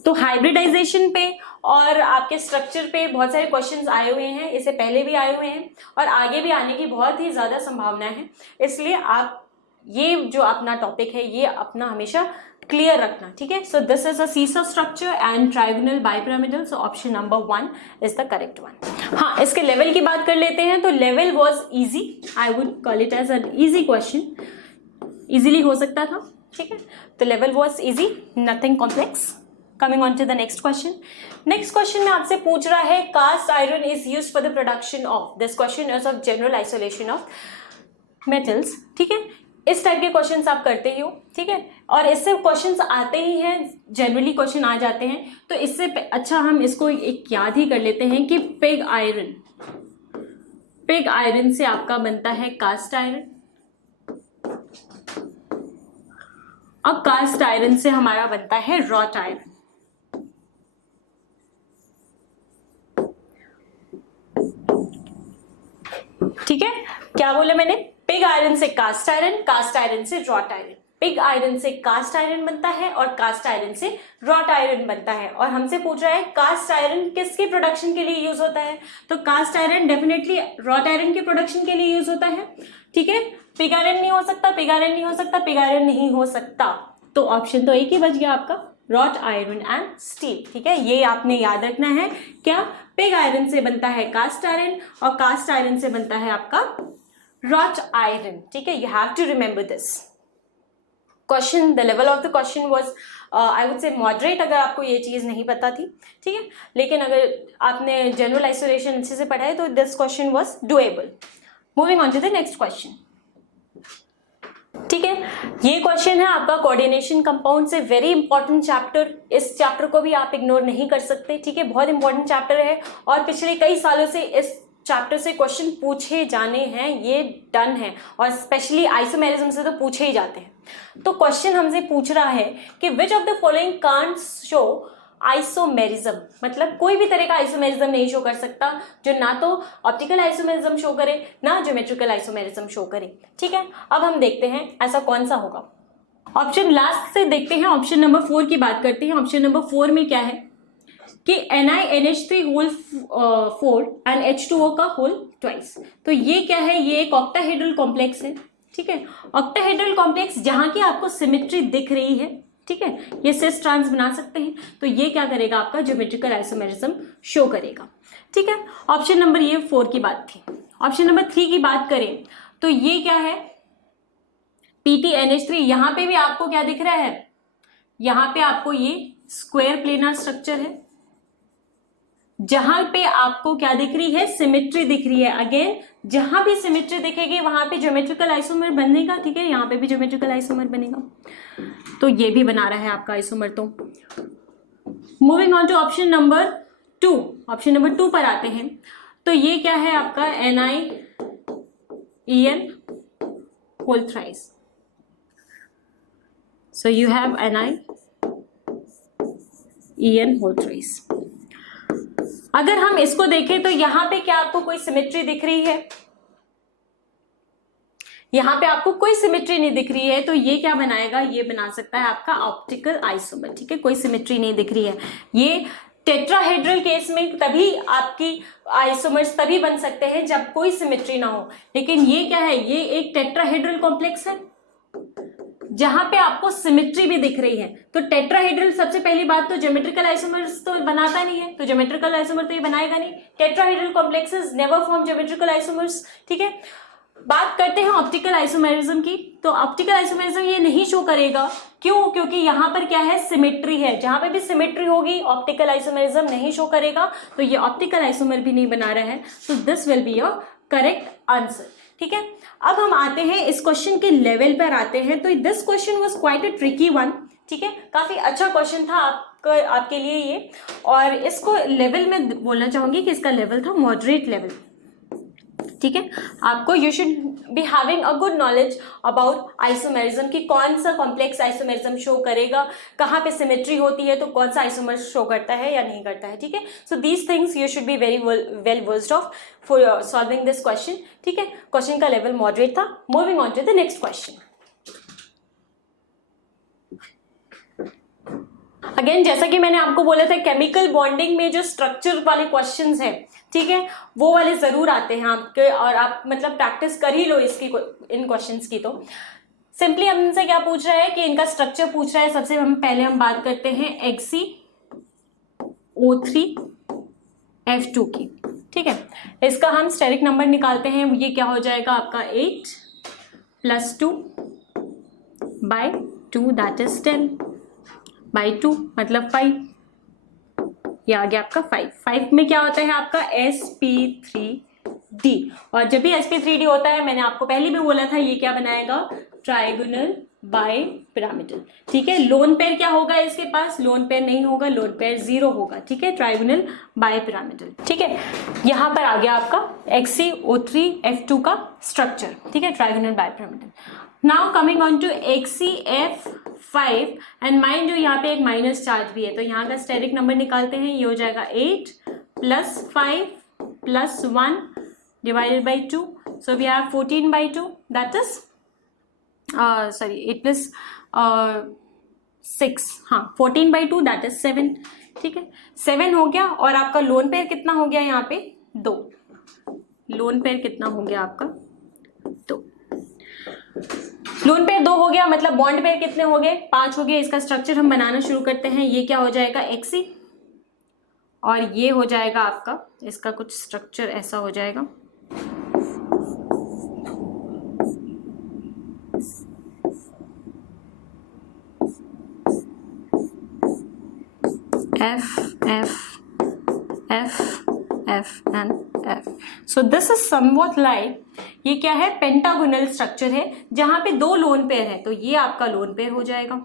तो हाइब्रिडाइजेशन पे और आपके स्ट्रक्चर पे बहुत सारे क्वेश्चंस आए हुए हैं, इससे पहले भी आए हुए हैं और आगे भी आने की बहुत ही ज्यादा संभावना है। इसलिए आप ये जो अपना टॉपिक है ये अपना हमेशा क्लियर रखना, ठीक है। So this is a seesaw structure and trigonal bipyramidal, so option number 1 is the correct one. हाँ, इसके लेवल की बात कर लेते हैं। तो level was easy, I would call it as an easy question, easily हो सकता था, ठीक है। तो level was easy, nothing complex. Coming on to the next question. Next question में आपसे पूछ रहा है cast iron is used for the production of, this question is of general isolation of metals, ठीक है। इस टाइप के क्वेश्चंस आप करते ही हो, ठीक है, और इससे क्वेश्चंस आते ही हैं, जनरली क्वेश्चन आ जाते हैं। तो इससे अच्छा हम इसको एक याद ही कर लेते हैं कि पिग आयरन से आपका बनता है कास्ट आयरन, और कास्ट आयरन से हमारा बनता है रॉट आयरन। ठीक है, क्या बोला मैंने? पिग आयरन से कास्ट आयरन, कास्ट आयरन से रॉट आयरन, पिग आयरन से कास्ट आयरन बनता है और कास्ट आयरन से रॉट आयरन बनता है। और हमसे पूछ रहा है कास्ट आयरन किसके प्रोडक्शन के लिए यूज होता है? तो cast iron definitely wrought iron के प्रोडक्शन के लिए यूज होता है, ठीक है। पिग आयरन नहीं हो सकता, पिग आयरन नहीं हो सकता, पिग आयरन नहीं हो सकता, तो ऑप्शन तो एक ही बच गया आपका, रॉट आयरन एंड स्टील, ठीक है। ये आपने याद रखना है, क्या पिग आयरन से बनता है कास्ट आयरन और कास्ट आयरन से बनता है आपका रॉट आयरन, ठीक है। You have to remember this question. The level of the question was I would say moderate, अगर आपको ये चीज नहीं पता थी, ठीक है। लेकिन अगर आपने जनरल आइसोलेशन अच्छे से पढ़ा है तो this question was doable. Moving on to the next question, ठीक है। ये क्वेश्चन है आपका कोऑर्डिनेशन कंपाउंड से, वेरी इंपॉर्टेंट चैप्टर। इस चैप्टर को भी आप इग्नोर नहीं कर सकते, ठीक है, बहुत इंपॉर्टेंट चैप्टर है और पिछले कई सालों से इस चैप्टर से क्वेश्चन पूछे जाने हैं, ये डन है, और स्पेशली आइसोमेरिज्म से तो पूछे ही जाते हैं। तो क्वेश्चन हमसे पूछ रहा है कि which of the following can't show isomerism, मतलब कोई भी तरह का आइसोमेरिज्म नहीं शो कर सकता जो ना तो ऑप्टिकल आइसोमेरिज्म शो करे ना ज्योमेट्रिकल आइसोमेरिज्म शो करे, ठीक है। अब हम देखते हैं ऐसा कौन सा होगा। ऑप्शन लास्ट से देखते हैं, ऑप्शन नंबर 4 की बात करते हैं। ऑप्शन नंबर 4 में क्या है कि NiNH3 होल 4 एंड H2O का होल ट्वाइस। तो ये क्या है? ये एक ऑक्टाहेड्रल कॉम्प्लेक्स है, ठीक है। ऑक्टाहेड्रल कॉम्प्लेक्स जहां की आपको सिमेट्री दिख रही है, ठीक है, ये सिस ट्रांस बना सकते हैं, तो ये क्या करेगा, आपका ज्योमेट्रिकल आइसोमेरिज्म शो करेगा, ठीक है। ऑप्शन नंबर ये 4 की बात थी। ऑप्शन नंबर 3 की बात करें तो ये क्या है, PTNH3। यहां पे भी आपको क्या दिख रहा है, यहां पे आपको ये स्क्वायर प्लेनर स्ट्रक्चर है, जहां पे आपको क्या दिख रही है, सिमेट्री दिख रही है। अगेन जहां भी सिमेट्री दिखेगी वहां पे ज्योमेट्रिकल आइसोमर बनेगा, ठीक है, यहां पे भी ज्योमेट्रिकल आइसोमर बनेगा, तो ये भी बना रहा है आपका आइसोमर। तो moving on to option number 2, option number 2 पर आते हैं, तो ये क्या है आपका NiEN whole thrice. So you have NiEN whole thrice. अगर हम इसको देखें तो यहां पे क्या आपको कोई सिमेट्री दिख रही है, यहां पे आपको कोई सिमेट्री नहीं दिख रही है, तो ये क्या बनाएगा, ये बना सकता है आपका ऑप्टिकल आइसोमर, ठीक है। कोई सिमेट्री नहीं दिख रही है। ये टेट्राहेड्रल केस में तभी आपकी आइसोमर्स तभी बन सकते हैं जब कोई सिमेट्री ना हो, लेकिन ये क्या है, ये एक टेट्राहेड्रल कॉम्प्लेक्स है जहां पे आपको सिमेट्री भी दिख रही है। तो टेट्राहेड्रल, सबसे पहली बात तो ज्योमेट्रिकल आइसोमर्स तो बनाता नहीं है, तो ज्योमेट्रिकल आइसोमर तो ये बनाएगा नहीं। Tetrahedral complexes never form geometrical isomers, ठीक है। बात करते हैं ऑप्टिकल आइसोमेरिज्म की, तो ऑप्टिकल आइसोमेरिज्म ये नहीं शो करेगा, क्यों, क्योंकि यहाँ पर क्या है, सिमेट्री है। जहां पे भी सिमेट्री होगी ऑप्टिकल आइसोमेरिज्म नहीं शो करेगा, तो ये ऑप्टिकल आइसोमर भी नहीं बना रहा है। तो this will be your correct answer, ठीक है। अब हम आते हैं इस क्वेश्चन के लेवल पर आते हैं। तो this question was quite a tricky one, ठीक है, काफी अच्छा क्वेश्चन था आपके लिए ये, और इसको लेवल में बोलना चाहूंगी कि इसका लेवल था मॉडरेट लेवल, ठीक है। आपको you should be having a good knowledge about isomerism की कौन सा कॉम्प्लेक्स आइसोमेरिज्म शो करेगा, कहाँ पे सिमेट्री होती है तो कौन सा आइसोमर शो करता है या नहीं करता है, ठीक है। So these things you should be very well versed of for solving this question, ठीक है। क्वेश्चन का लेवल मॉडरेट था। Moving on to the next question. Again जैसा कि मैंने आपको बोला था, केमिकल बॉन्डिंग में जो स्ट्रक्चर वाले क्वेश्चंस हैं, ठीक है, वो वाले जरूर आते हैं आपके, और आप मतलब प्रैक्टिस कर ही लो इसकी, इन क्वेश्चंस की। तो सिंपली हमसे क्या पूछ रहा है कि इनका स्ट्रक्चर पूछ रहा है। सबसे पहले हम बात करते हैं HCO3F2 की, ठीक है। इसका हम स्टेरिक नंबर निकालते हैं, ये क्या हो जाएगा आपका 8 + 2/2 दैट इज 10/2 मतलब 5, ये आ गया आपका 5 में क्या होता है आपका sp3d, और जब भी sp3d होता है, मैंने आपको पहले भी बोला था, ये क्या बनाएगा, ट्राइगोनल बाइपिरामिडल, ठीक है। लोन पेयर क्या होगा इसके पास, लोन पेयर नहीं होगा, लोन पेयर 0 होगा, ठीक है, ट्राइगोनल बाइपिरामिडल, ठीक है। यहां पर आ गया आपका HCO3F2 का स्ट्रक्चर, ठीक है, trigonal bipyramidal. Now coming on to HCF5, and mind जो यहाँ पे एक माइनस चार्ज भी है, तो यहाँ का स्टेरिक नंबर निकालते हैं, ये हो जाएगा 8 + 5 + 1 / 2, so we have 14/2 that is 8 + 6, हाँ 14/2 दैट इज 7, ठीक है, 7 हो गया। और आपका लोन पेयर कितना हो गया यहाँ पे 2, लोन पेयर कितना हो गया आपका 2, लोन पेयर 2 हो गया, मतलब बॉन्ड पेयर कितने हो गए 5 हो गए। इसका स्ट्रक्चर हम बनाना शुरू करते हैं। ये क्या हो जाएगा XC, और ये हो जाएगा आपका, इसका कुछ स्ट्रक्चर ऐसा हो जाएगा, F F F F and F. So this is somewhat like, ये क्या है, पेंटागोनल स्ट्रक्चर है जहां पे 2 लोन पेयर है, तो ये आपका लोन पेयर हो जाएगा,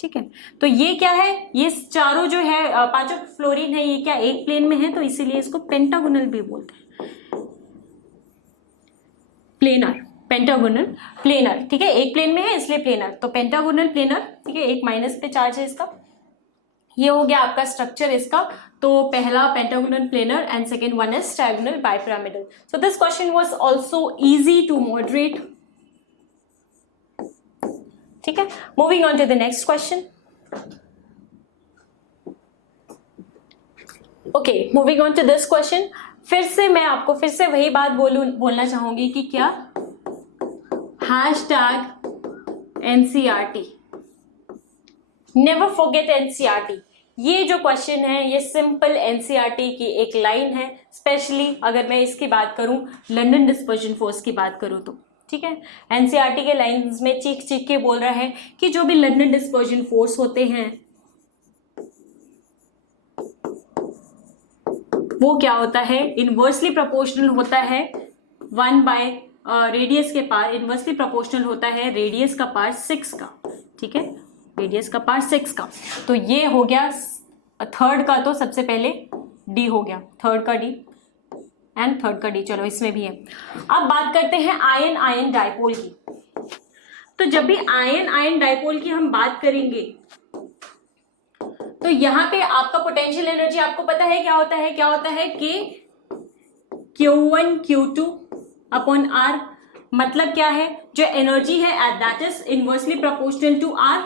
ठीक है। तो ये क्या है, ये चारों जो है 5 फ्लोरीन है, ये क्या एक प्लेन में है, तो इसीलिए इसको पेंटागोनल भी बोलते हैं, प्लेनर, पेंटागोनल प्लेनर, ठीक है, एक प्लेन में है इसलिए प्लेनर, तो पेंटागोनल प्लेनर, ठीक है। एक माइनस पे चार्ज है इसका, ये हो गया आपका स्ट्रक्चर इसका। तो पहला pentagonal planar and second one is trigonal bipyramidal. So this question was also easy to moderate, ठीक है। Moving on to the next question. Okay, moving on to this question. फिर से मैं आपको फिर से वही बात बोलना चाहूंगी कि क्या NCERT, नेवर फॉरगेट NCERT। ये जो क्वेश्चन है ये सिंपल NCERT की एक लाइन है, स्पेशली अगर मैं इसकी बात करूं लंदन डिस्पर्जन फोर्स की बात करूं तो, ठीक है। NCERT के लाइंस में चीख चीख के बोल रहा है कि जो भी लंदन डिस्पर्जन फोर्स होते हैं वो क्या होता है, इनवर्सली प्रोपोर्शनल होता है 1 बाय रेडियस के पार, इनवर्सली प्रोपोर्शनल होता है रेडियस का पार 6 का, ठीक है, रेडियस का पार 6 का। तो ये हो गया थर्ड का, तो सबसे पहले डी हो गया, थर्ड का डी एंड थर्ड का डी, चलो इसमें भी है। अब बात करते हैं आयन आयन डाइपोल की। तो जब भी आयन आयन डाइपोल की हम बात करेंगे तो यहां पे आपका पोटेंशियल एनर्जी आपको पता है क्या होता है, क्या होता है कि Q1 Q2 अपॉन R, मतलब क्या है, जो एनर्जी है at that is inversely proportional to R,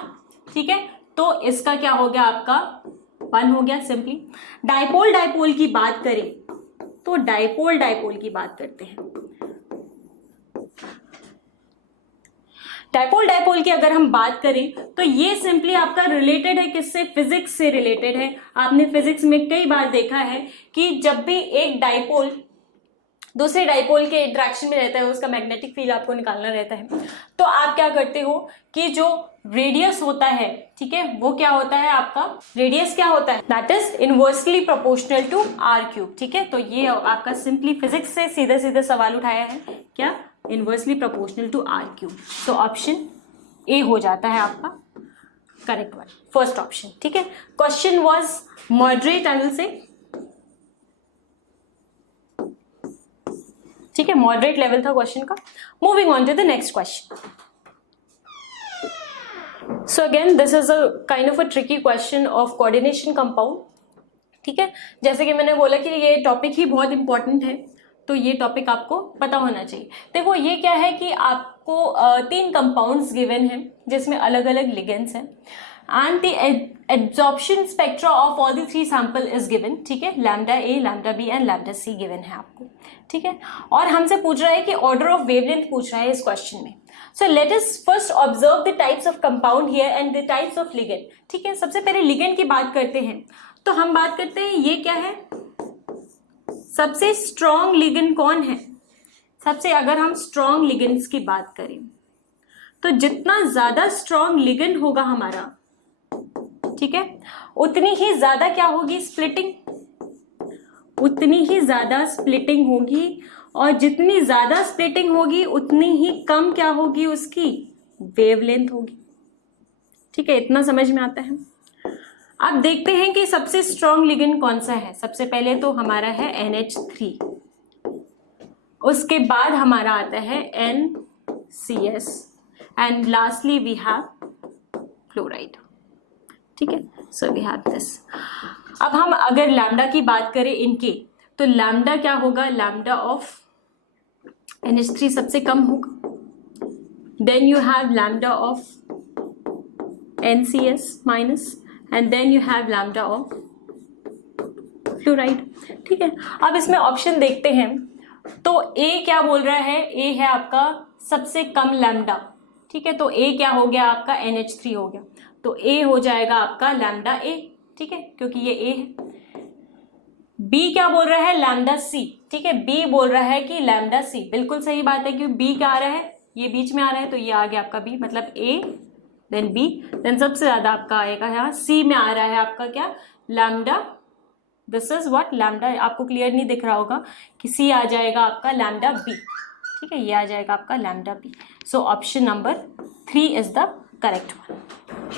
ठीक है। तो इसका क्या हो गया, आपका 1 हो गया सिंपली। डाइपोल डाइपोल की बात करें तो डाइपोल डाइपोल की बात करते हैं। डाइपोल डाइपोल की अगर हम बात करें तो ये सिंपली आपका रिलेटेड है किससे, फिजिक्स से रिलेटेड है। आपने फिजिक्स में कई बार देखा है कि जब भी एक डाइपोल दूसरे डाइपोल के इंटरेक्शन में रहता है, उसका मैग्नेटिक फील्ड आपको निकालना रहता है, तो आप क्या करते हो कि जो रेडियस होता है, ठीक है, वो क्या होता है, आपका रेडियस क्या होता है, that is inversely proportional to R3, ठीक है। तो ये आपका सिंपली फिजिक्स से सीधे सीधे सवाल उठाया है, क्या, इनवर्सली प्रोपोर्शनल टू R3। तो ऑप्शन ए हो जाता है आपका करेक्ट वन, फर्स्ट ऑप्शन, ठीक है। Question was moderate, I will say, ठीक है, मॉडरेट लेवल था क्वेश्चन का। Moving on to the next question. So again this is a kind of a tricky question of coordination compound, ठीक है। जैसे कि मैंने बोला कि ये टॉपिक ही बहुत इंपॉर्टेंट है, तो ये टॉपिक आपको पता होना चाहिए। देखो ये क्या है कि आपको 3 कंपाउंड्स गिवन हैं जिसमें अलग अलग लिगेंड्स हैं, and the absorption spectra of all the 3 sample is given, ठीक है, lambda A, lambda B and lambda C given है आपको, ठीक है। और हमसे पूछ रहा है कि ऑर्डर ऑफ वेवलेंथ पूछ रहा है इस क्वेश्चन में। सो let us first observe the types of compound here and the types of ligand, ठीक है। सबसे पहले लिगेंड की बात करते हैं, तो हम बात करते हैं ये क्या है, सबसे स्ट्रॉन्ग लिगेंड कौन है, सबसे अगर हम स्ट्रॉन्ग लिगेंड्स की बात करें तो जितना ज्यादा स्ट्रॉन्ग लिगेंड होगा हमारा, ठीक है, उतनी ही ज्यादा क्या होगी, स्प्लिटिंग, उतनी ही ज्यादा स्प्लिटिंग होगी, और जितनी ज्यादा स्प्लिटिंग होगी उतनी ही कम क्या होगी, उसकी वेवलेंथ होगी, ठीक है। इतना समझ में आता है। अब देखते हैं कि सबसे स्ट्रॉन्ग लिगेंड कौन सा है। सबसे पहले तो हमारा है NH3, उसके बाद हमारा आता है NCS and lastly we have fluoride, ठीक है। So we have this. अब हम अगर लैम्डा की बात करें इनके, तो लैम्डा क्या होगा, लैम्डा ऑफ NH3 सबसे कम होगा, then you have lambda of NCS minus, and then you have lambda of fluoride, ठीक है। अब इसमें ऑप्शन देखते हैं, तो ए क्या बोल रहा है, ए है आपका सबसे कम लैम्डा, ठीक है। तो ए क्या हो गया आपका, NH3 हो गया, तो ए हो जाएगा आपका लैम्डा ए, ठीक है, क्योंकि ये ए है। बी क्या बोल रहा है, लैम्डा सी, ठीक है, बी बोल रहा है कि लैम्डा सी, बिल्कुल सही बात है, क्योंकि बी क्या आ रहा है, ये बीच में आ रहा है, तो ये आ गया आपका बी, मतलब ए देन बी, देन सबसे ज्यादा आपका आएगा यहाँ सी में आ रहा है आपका क्या, lambda, this is what, lambda, आपको क्लियर नहीं दिख रहा होगा कि सी आ जाएगा आपका लैम्डा बी, ठीक है, ये आ जाएगा आपका lambda B. So option number 3 is the correct one.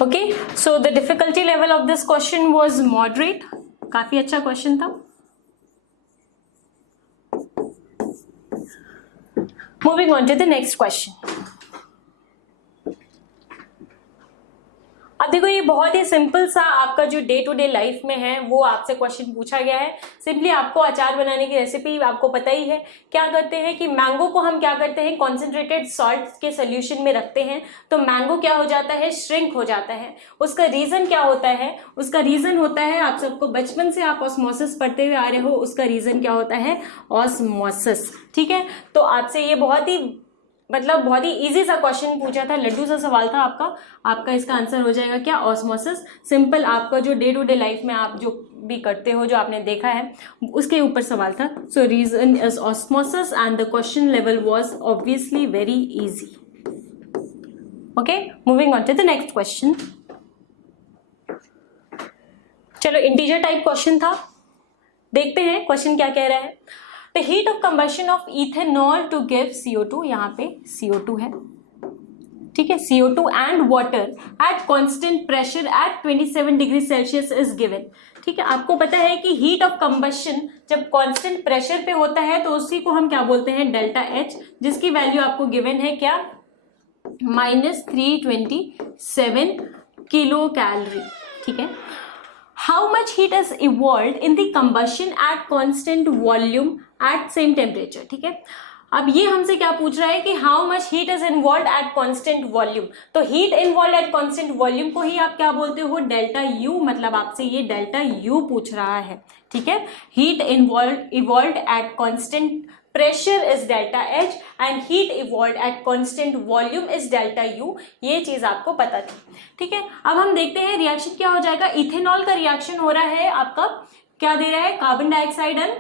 Okay, so the difficulty level of this question was moderate, काफी अच्छा क्वेश्चन था। Moving on to the next question. अब देखो ये बहुत ही सिंपल सा आपका जो डे टू डे लाइफ में है वो आपसे क्वेश्चन पूछा गया है। सिंपली आपको अचार बनाने की रेसिपी आपको पता ही है। क्या करते हैं कि मैंगो को हम क्या करते हैं, कॉन्सेंट्रेटेड सॉल्ट के सोल्यूशन में रखते हैं, तो मैंगो क्या हो जाता है, श्रिंक हो जाता है। उसका रीजन क्या होता है, उसका रीजन होता है, आप सबको बचपन से आप ऑस्मोसिस पढ़ते हुए आ रहे हो, उसका रीजन क्या होता है, ऑस्मोसिस, ठीक है। तो आपसे ये बहुत ही मतलब बहुत ही इजी सा क्वेश्चन पूछा था, लड्डू सा सवाल था आपका इसका आंसर हो जाएगा क्या, ऑस्मोसिस। सिंपल, आपका जो डे टू डे लाइफ में आप जो भी करते हो, जो आपने देखा है, उसके ऊपर सवाल था। So reason is osmosis and the question level was obviously very easy. Okay, moving on to the next question. चलो, इंटीजर टाइप क्वेश्चन था, देखते हैं क्वेश्चन क्या कह रहा है। The heat of combustion of ethanol to give CO2, यहाँ पे CO2 है, ठीक है, CO2 and water at constant pressure at 27 degree Celsius is given. ठीक है, आपको पता है कि हीट ऑफ कंबशन जब कांस्टेंट प्रेशर पे होता है तो उसी को हम क्या बोलते हैं, डेल्टा H, जिसकी वैल्यू आपको गिवन है क्या, -327 किलो कैलोरी। ठीक है, how much heat is evolved in the combustion at constant volume at same temperature। ठीक है, अब ये हमसे क्या पूछ रहा है कि how much heat is involved at constant volume। तो heat involved at constant volume को ही आप क्या बोलते हो, डेल्टा U, मतलब आपसे ये डेल्टा U पूछ रहा है। ठीक है, heat evolved at constant pressure is delta H and heat evolved at constant volume is delta U। ये चीज आपको पता थी। ठीक है, अब हम देखते हैं रिएक्शन क्या हो जाएगा। इथेनॉल का रिएक्शन हो रहा है आपका, क्या दे रहा है, कार्बन डाइऑक्साइड एंड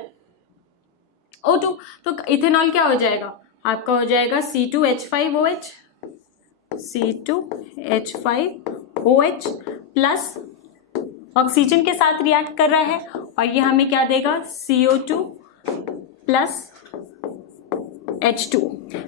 O2। तो इथेनॉल क्या हो जाएगा आपका, हो जाएगा C2H5OH, C2H5OH प्लस ऑक्सीजन के साथ रिएक्ट कर रहा है और ये हमें क्या देगा, CO2 प्लस H2।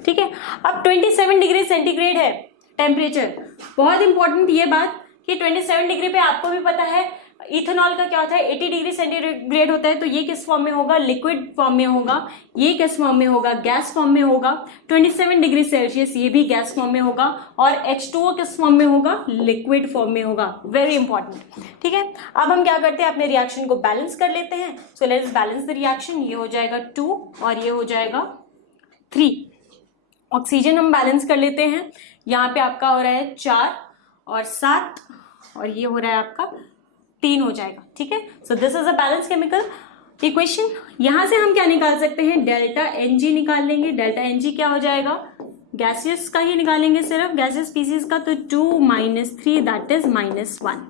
ठीक है, अब 27 डिग्री सेंटीग्रेड है टेम्परेचर। बहुत इंपॉर्टेंट ये बात कि 27 डिग्री पे आपको भी पता है इथेनॉल का क्या होता है, 80 डिग्री सेंटीग्रेड होता है। तो ये किस फॉर्म में होगा, लिक्विड फॉर्म में होगा। ये किस फॉर्म में होगा, गैस फॉर्म में होगा। 27 डिग्री सेल्सियस ये भी गैस फॉर्म में होगा और H2O किस फॉर्म में होगा, लिक्विड फॉर्म में होगा। Very important. ठीक है, अब हम क्या करते हैं, अपने रिएक्शन को बैलेंस कर लेते हैं। So let's balance the reaction. ये हो जाएगा 2 और ये हो जाएगा 3। ऑक्सीजन हम बैलेंस कर लेते हैं। यहाँ पे आपका हो रहा है 4 और 7 और ये हो रहा है आपका 3 हो जाएगा। ठीक है, so this is a balance chemical equation. यहाँ से हम क्या निकाल सकते हैं, डेल्टा Ng निकाल लेंगे। डेल्टा Ng क्या हो जाएगा, गैसियस का ही निकालेंगे, सिर्फ गैसियस स्पीसीज का। तो 2 - 3 that is -1।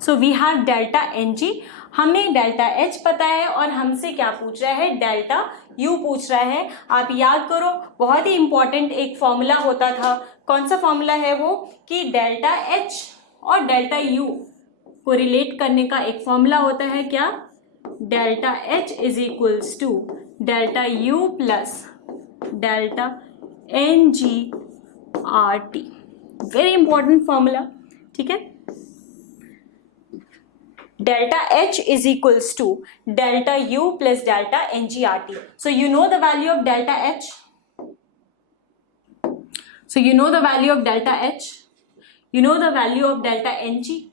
So we have delta Ng। हमें डेल्टा H पता है और हमसे क्या पूछ रहा है, डेल्टा U पूछ रहा है। आप याद करो, बहुत ही इंपॉर्टेंट एक फॉर्मूला होता था। कौन सा फॉर्मूला है वो, कि डेल्टा H और डेल्टा U को रिलेट करने का एक फॉर्मूला होता है क्या, delta H is equals to delta U plus delta NgRT। Very important formula. ठीक है, delta H is equals to delta U plus delta NgRT. So you know the value of delta H. So you know the value of delta H. You know the value of delta Ng.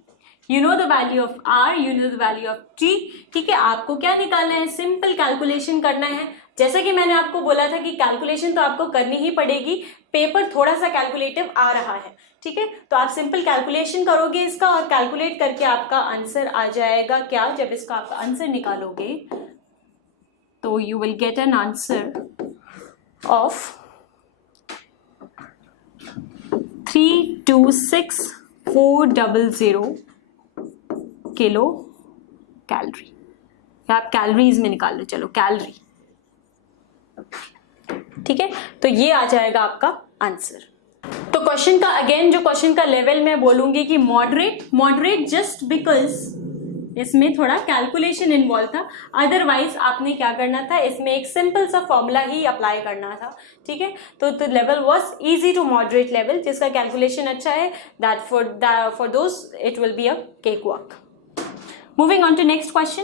You know the value of R. You know the value of T. ठीक है, आपको क्या निकालना है, सिंपल कैलकुलेशन करना है। जैसा कि मैंने आपको बोला था कि कैलकुलेशन तो आपको करनी ही पड़ेगी, पेपर थोड़ा सा कैलकुलेटिव आ रहा है। ठीक है, तो आप सिंपल कैलकुलेशन करोगे इसका और कैलकुलेट करके आपका आंसर आ जाएगा क्या, जब इसका आप आंसर निकालोगे तो you will get an answer of 326,400 kilo calorie. आप कैलोरीज में निकाल लो, चलो कैलोरी। ठीक है, तो ये आ जाएगा आपका आंसर। तो क्वेश्चन का अगेन, जो क्वेश्चन का लेवल मैं बोलूंगी कि मॉडरेट जस्ट बिकॉज इसमें थोड़ा कैलकुलेशन इन्वॉल्व था। अदरवाइज आपने क्या करना था, इसमें एक सिंपल सा फॉर्मूला ही अप्लाई करना था। ठीक है, तो the level was easy to moderate level, जिसका कैलकुलेशन अच्छा है, that for those it will be a cake walk. Moving on to next question.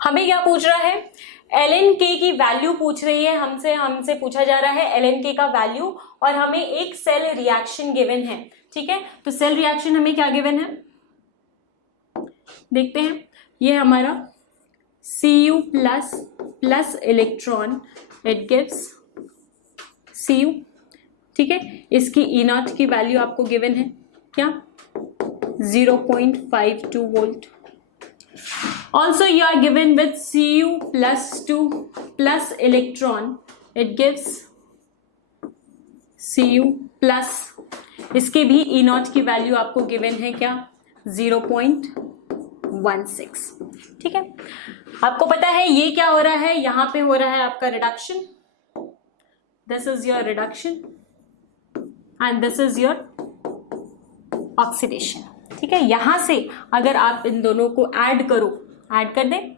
हमें क्या पूछ रहा है, LNK की वैल्यू पूछ रही है हमसे पूछा जा रहा है LNK का वैल्यू, और हमें एक सेल रिएक्शन गिवन है। ठीक है, तो सेल रिएक्शन हमें क्या गिवन है, देखते हैं। ये हमारा Cu plus electron, it gives Cu। ठीक है, इसकी E0 की वैल्यू आपको गिवन है क्या, 0.52 volt. Also you are given with Cu+2 plus electron, it gives Cu+, इसके भी E0 की वैल्यू आपको गिवन है क्या, 0.16, ठीक है। आपको पता है ये क्या हो रहा है, यहां पे हो रहा है आपका reduction, this is your reduction and this is your oxidation, ठीक है। यहां से अगर आप इन दोनों को ऐड कर दें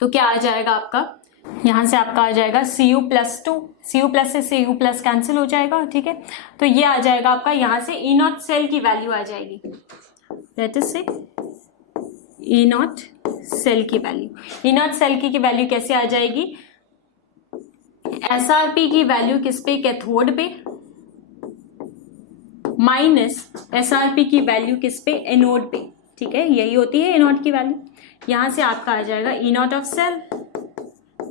तो क्या आ जाएगा आपका, यहां से आपका आ जाएगा Cu+2, Cu+ से Cu+ कैंसिल हो जाएगा, ठीक है। तो ये आ जाएगा आपका, यहां से E0 सेल की वैल्यू आ जाएगी, दैट इज से E0 सेल की वैल्यू, E0 सेल की वैल्यू कैसे आ जाएगी, SRP की वैल्यू किस पे, कैथोड पे, माइनस SRP की वैल्यू किस पे, एनोड पे, ठीक है। यही होती है E0 की वैल्यू। यहां से आपका आ जाएगा E0 of cell,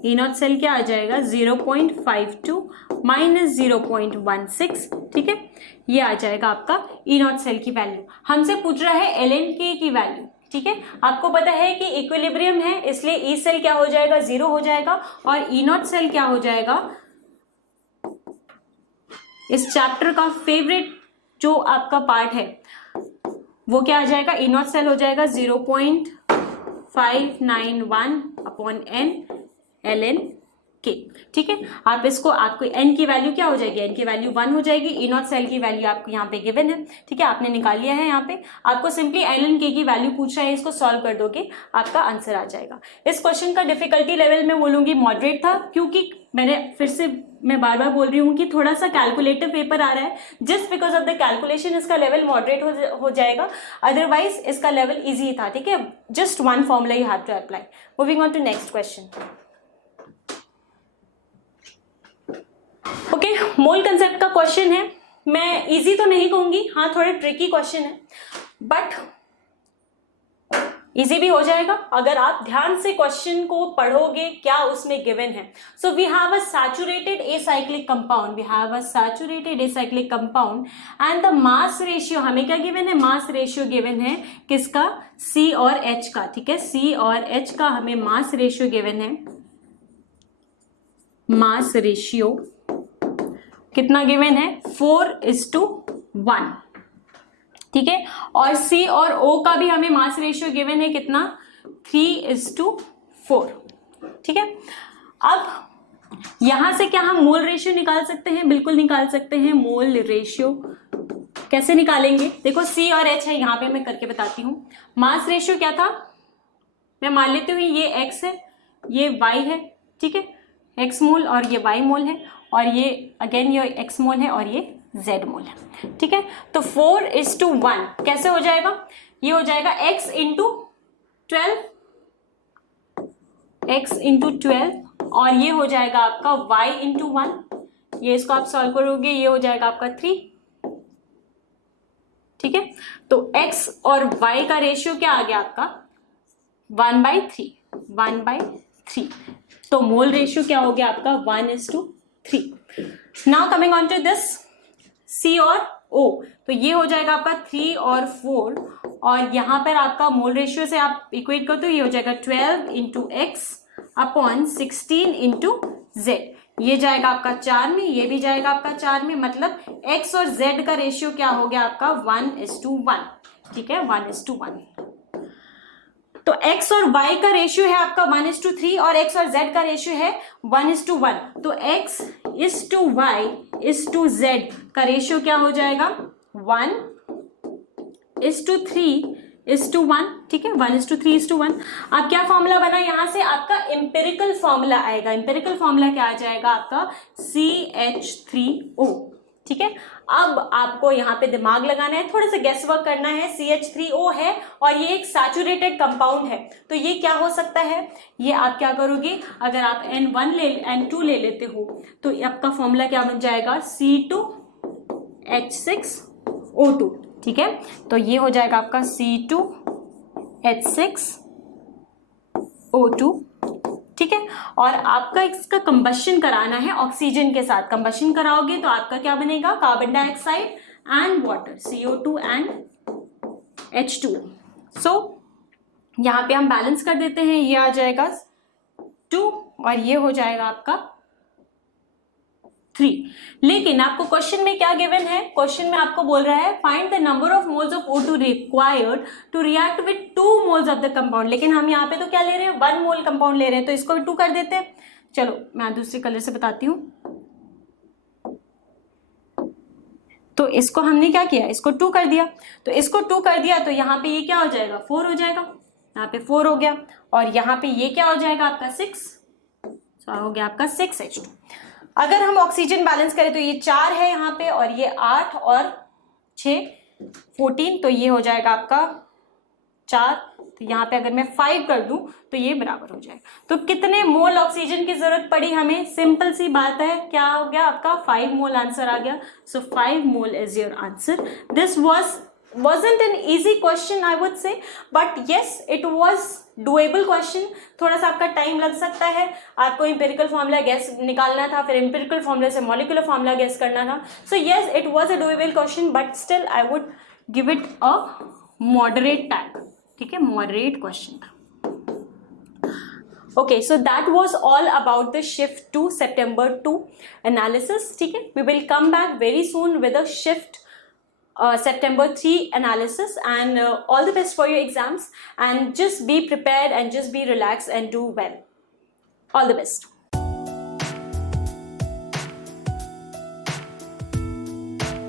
E0 cell क्या आ जाएगा 0.52 माइनस 0.16, ठीक है। ये आ जाएगा आपका E0 सेल की वैल्यू। हमसे पूछ रहा है ln की वैल्यू, ठीक है। आपको पता है कि इक्विलिब्रियम है, इसलिए E सेल क्या हो जाएगा, 0 हो जाएगा, और E0 सेल क्या हो जाएगा, इस चैप्टर का फेवरेट जो आपका पार्ट है वो क्या आ जाएगा, E0 सेल हो जाएगा 0.591/n ln k, ठीक है। आप इसको, आपको n की वैल्यू क्या हो जाएगी, n की वैल्यू 1 हो जाएगी, E0 सेल की वैल्यू आपको यहाँ पे गिवन है, ठीक है, आपने निकाल लिया है। यहाँ पे आपको सिंपली ln k की वैल्यू पूछ रहा है, इसको सॉल्व कर दोगे आपका आंसर आ जाएगा। इस क्वेश्चन का डिफिकल्टी लेवल मैं बोलूंगी मॉडरेट था, क्योंकि मैं बार बार बोल रही हूँ कि थोड़ा सा कैलकुलेटिव पेपर आ रहा है, just because of the calculation इसका लेवल मॉडरेट हो जाएगा, अदरवाइज इसका लेवल इजी था, ठीक है। Just one formula you have to apply. Moving on to next question. Okay, mole concept का क्वेश्चन है, मैं इजी तो नहीं कहूंगी, हाँ थोड़े ट्रिकी क्वेश्चन है, बट इजी भी हो जाएगा अगर आप ध्यान से क्वेश्चन को पढ़ोगे क्या उसमें गिवन है। So we have a saturated acyclic compound, and the mass ratio हमें क्या गिवन है, मास रेशियो गिवन है किसका, C और H का, ठीक है। C और H का हमें मास रेशियो गिवन है, मास रेशियो कितना गिवन है, 4:1, ठीक है। और C और O का भी हमें मास रेशियो गिवन है कितना, 3:4, ठीक है। अब यहां से क्या हम मोल रेशियो निकाल सकते हैं, बिल्कुल निकाल सकते हैं। मोल रेशियो कैसे निकालेंगे, देखो C और H है, यहां पे मैं करके बताती हूं। मास रेशियो क्या था, मैं मान लेती हूँ ये X है, ये Y है, ठीक है, X मोल और ये Y मोल है, और ये अगेन ये X मोल है और ये Z मोल है, ठीक है। तो 4:1 कैसे हो जाएगा, ये हो जाएगा X इंटू 12, और ये हो जाएगा आपका Y इंटू 1, ये इसको आप सॉल्व करोगे, ये हो जाएगा आपका 3, ठीक है। तो X और Y का रेशियो क्या आ गया आपका 1/3, तो मोल रेशियो क्या हो गया आपका 1:3। Now coming on to this C और O, तो ये हो जाएगा आपका 3 और 4, और यहां पर आपका मोल रेशियो से आप इक्वेट कर, तो ये हो जाएगा 12 इंटू x/16 इंटू z, ये जाएगा आपका 4 में, ये भी जाएगा आपका 4 में, मतलब x और z का रेशियो क्या हो गया आपका 1:1, ठीक है, 1:1। तो x और y का रेशियो है आपका 1:3 और x और z का रेशियो है 1:1, तो x:y:z का रेशियो क्या हो जाएगा 1:3:1, ठीक है, 1:3:1। अब क्या फॉर्मूला बना, यहां से आपका इंपेरिकल फॉर्मूला आएगा, इंपेरिकल फॉर्मूला क्या आ जाएगा आपका CH3O, ठीक है। अब आपको यहाँ पे दिमाग लगाना है, थोड़ा सा गेस वर्क करना है। CH3O है और ये एक सैचुरेटेड कंपाउंड है, तो ये क्या हो सकता है, ये आप क्या करोगे, अगर आप N2 ले लेते हो तो आपका फॉर्मूला क्या बन जाएगा C2H6O2, ठीक है। तो ये हो जाएगा आपका C2H6O2, ठीक है। और आपका इसका कंबशन कराना है ऑक्सीजन के साथ, कंबशन कराओगे तो आपका क्या बनेगा, carbon dioxide and water, CO2 and H2O। सो यहाँ पे हम बैलेंस कर देते हैं, ये आ जाएगा 2 और ये हो जाएगा आपका 3। लेकिन आपको क्वेश्चन में क्या गिवन है, क्वेश्चन में आपको बोल रहा है find the number of moles of O2 required to react with 2 moles of the compound. लेकिन हम यहाँ पे तो क्या ले रहे हैं, 1 मोल कंपाउंड ले रहे हैं, तो इसको भी 2 कर देते हैं। चलो मैं दूसरे कलर से बताती हूँ। तो इसको हमने क्या किया, इसको 2 कर दिया, तो इसको 2 कर दिया तो यहाँ पे ये क्या हो जाएगा, 4 हो जाएगा, यहाँ पे 4 हो गया, और यहाँ पे ये क्या हो जाएगा आपका 6, तो हो गया आपका 6H2। अगर हम ऑक्सीजन बैलेंस करें तो ये 4 है यहाँ पे, और ये 8 और 6 14, तो ये हो जाएगा आपका 4, तो यहाँ पे अगर मैं 5 कर दूं तो ये बराबर हो जाएगा। तो कितने मोल ऑक्सीजन की जरूरत पड़ी हमें, सिंपल सी बात है, क्या हो गया आपका 5 मोल आंसर आ गया। सो 5 mole is your answer. This wasn't an easy question I would say, but yes it was doable question। थोड़ा सा आपका टाइम लग सकता है, आपको एम्पिरिकल फॉर्मूला गैस निकालना था, फिर एम्पिरिकल फॉर्मूला से मॉलिक्यूलर फॉर्मूला गैस करना था। सो yes it was a doable question, but still I would give it a moderate tag। ठीक है, moderate question था। Okay, so that was all about the shift 2 September 2 analysis। ठीक है, we will come back very soon with a shift September 3 analysis, and all the best for your exams, and just be prepared and just be relaxed and do well. All the best.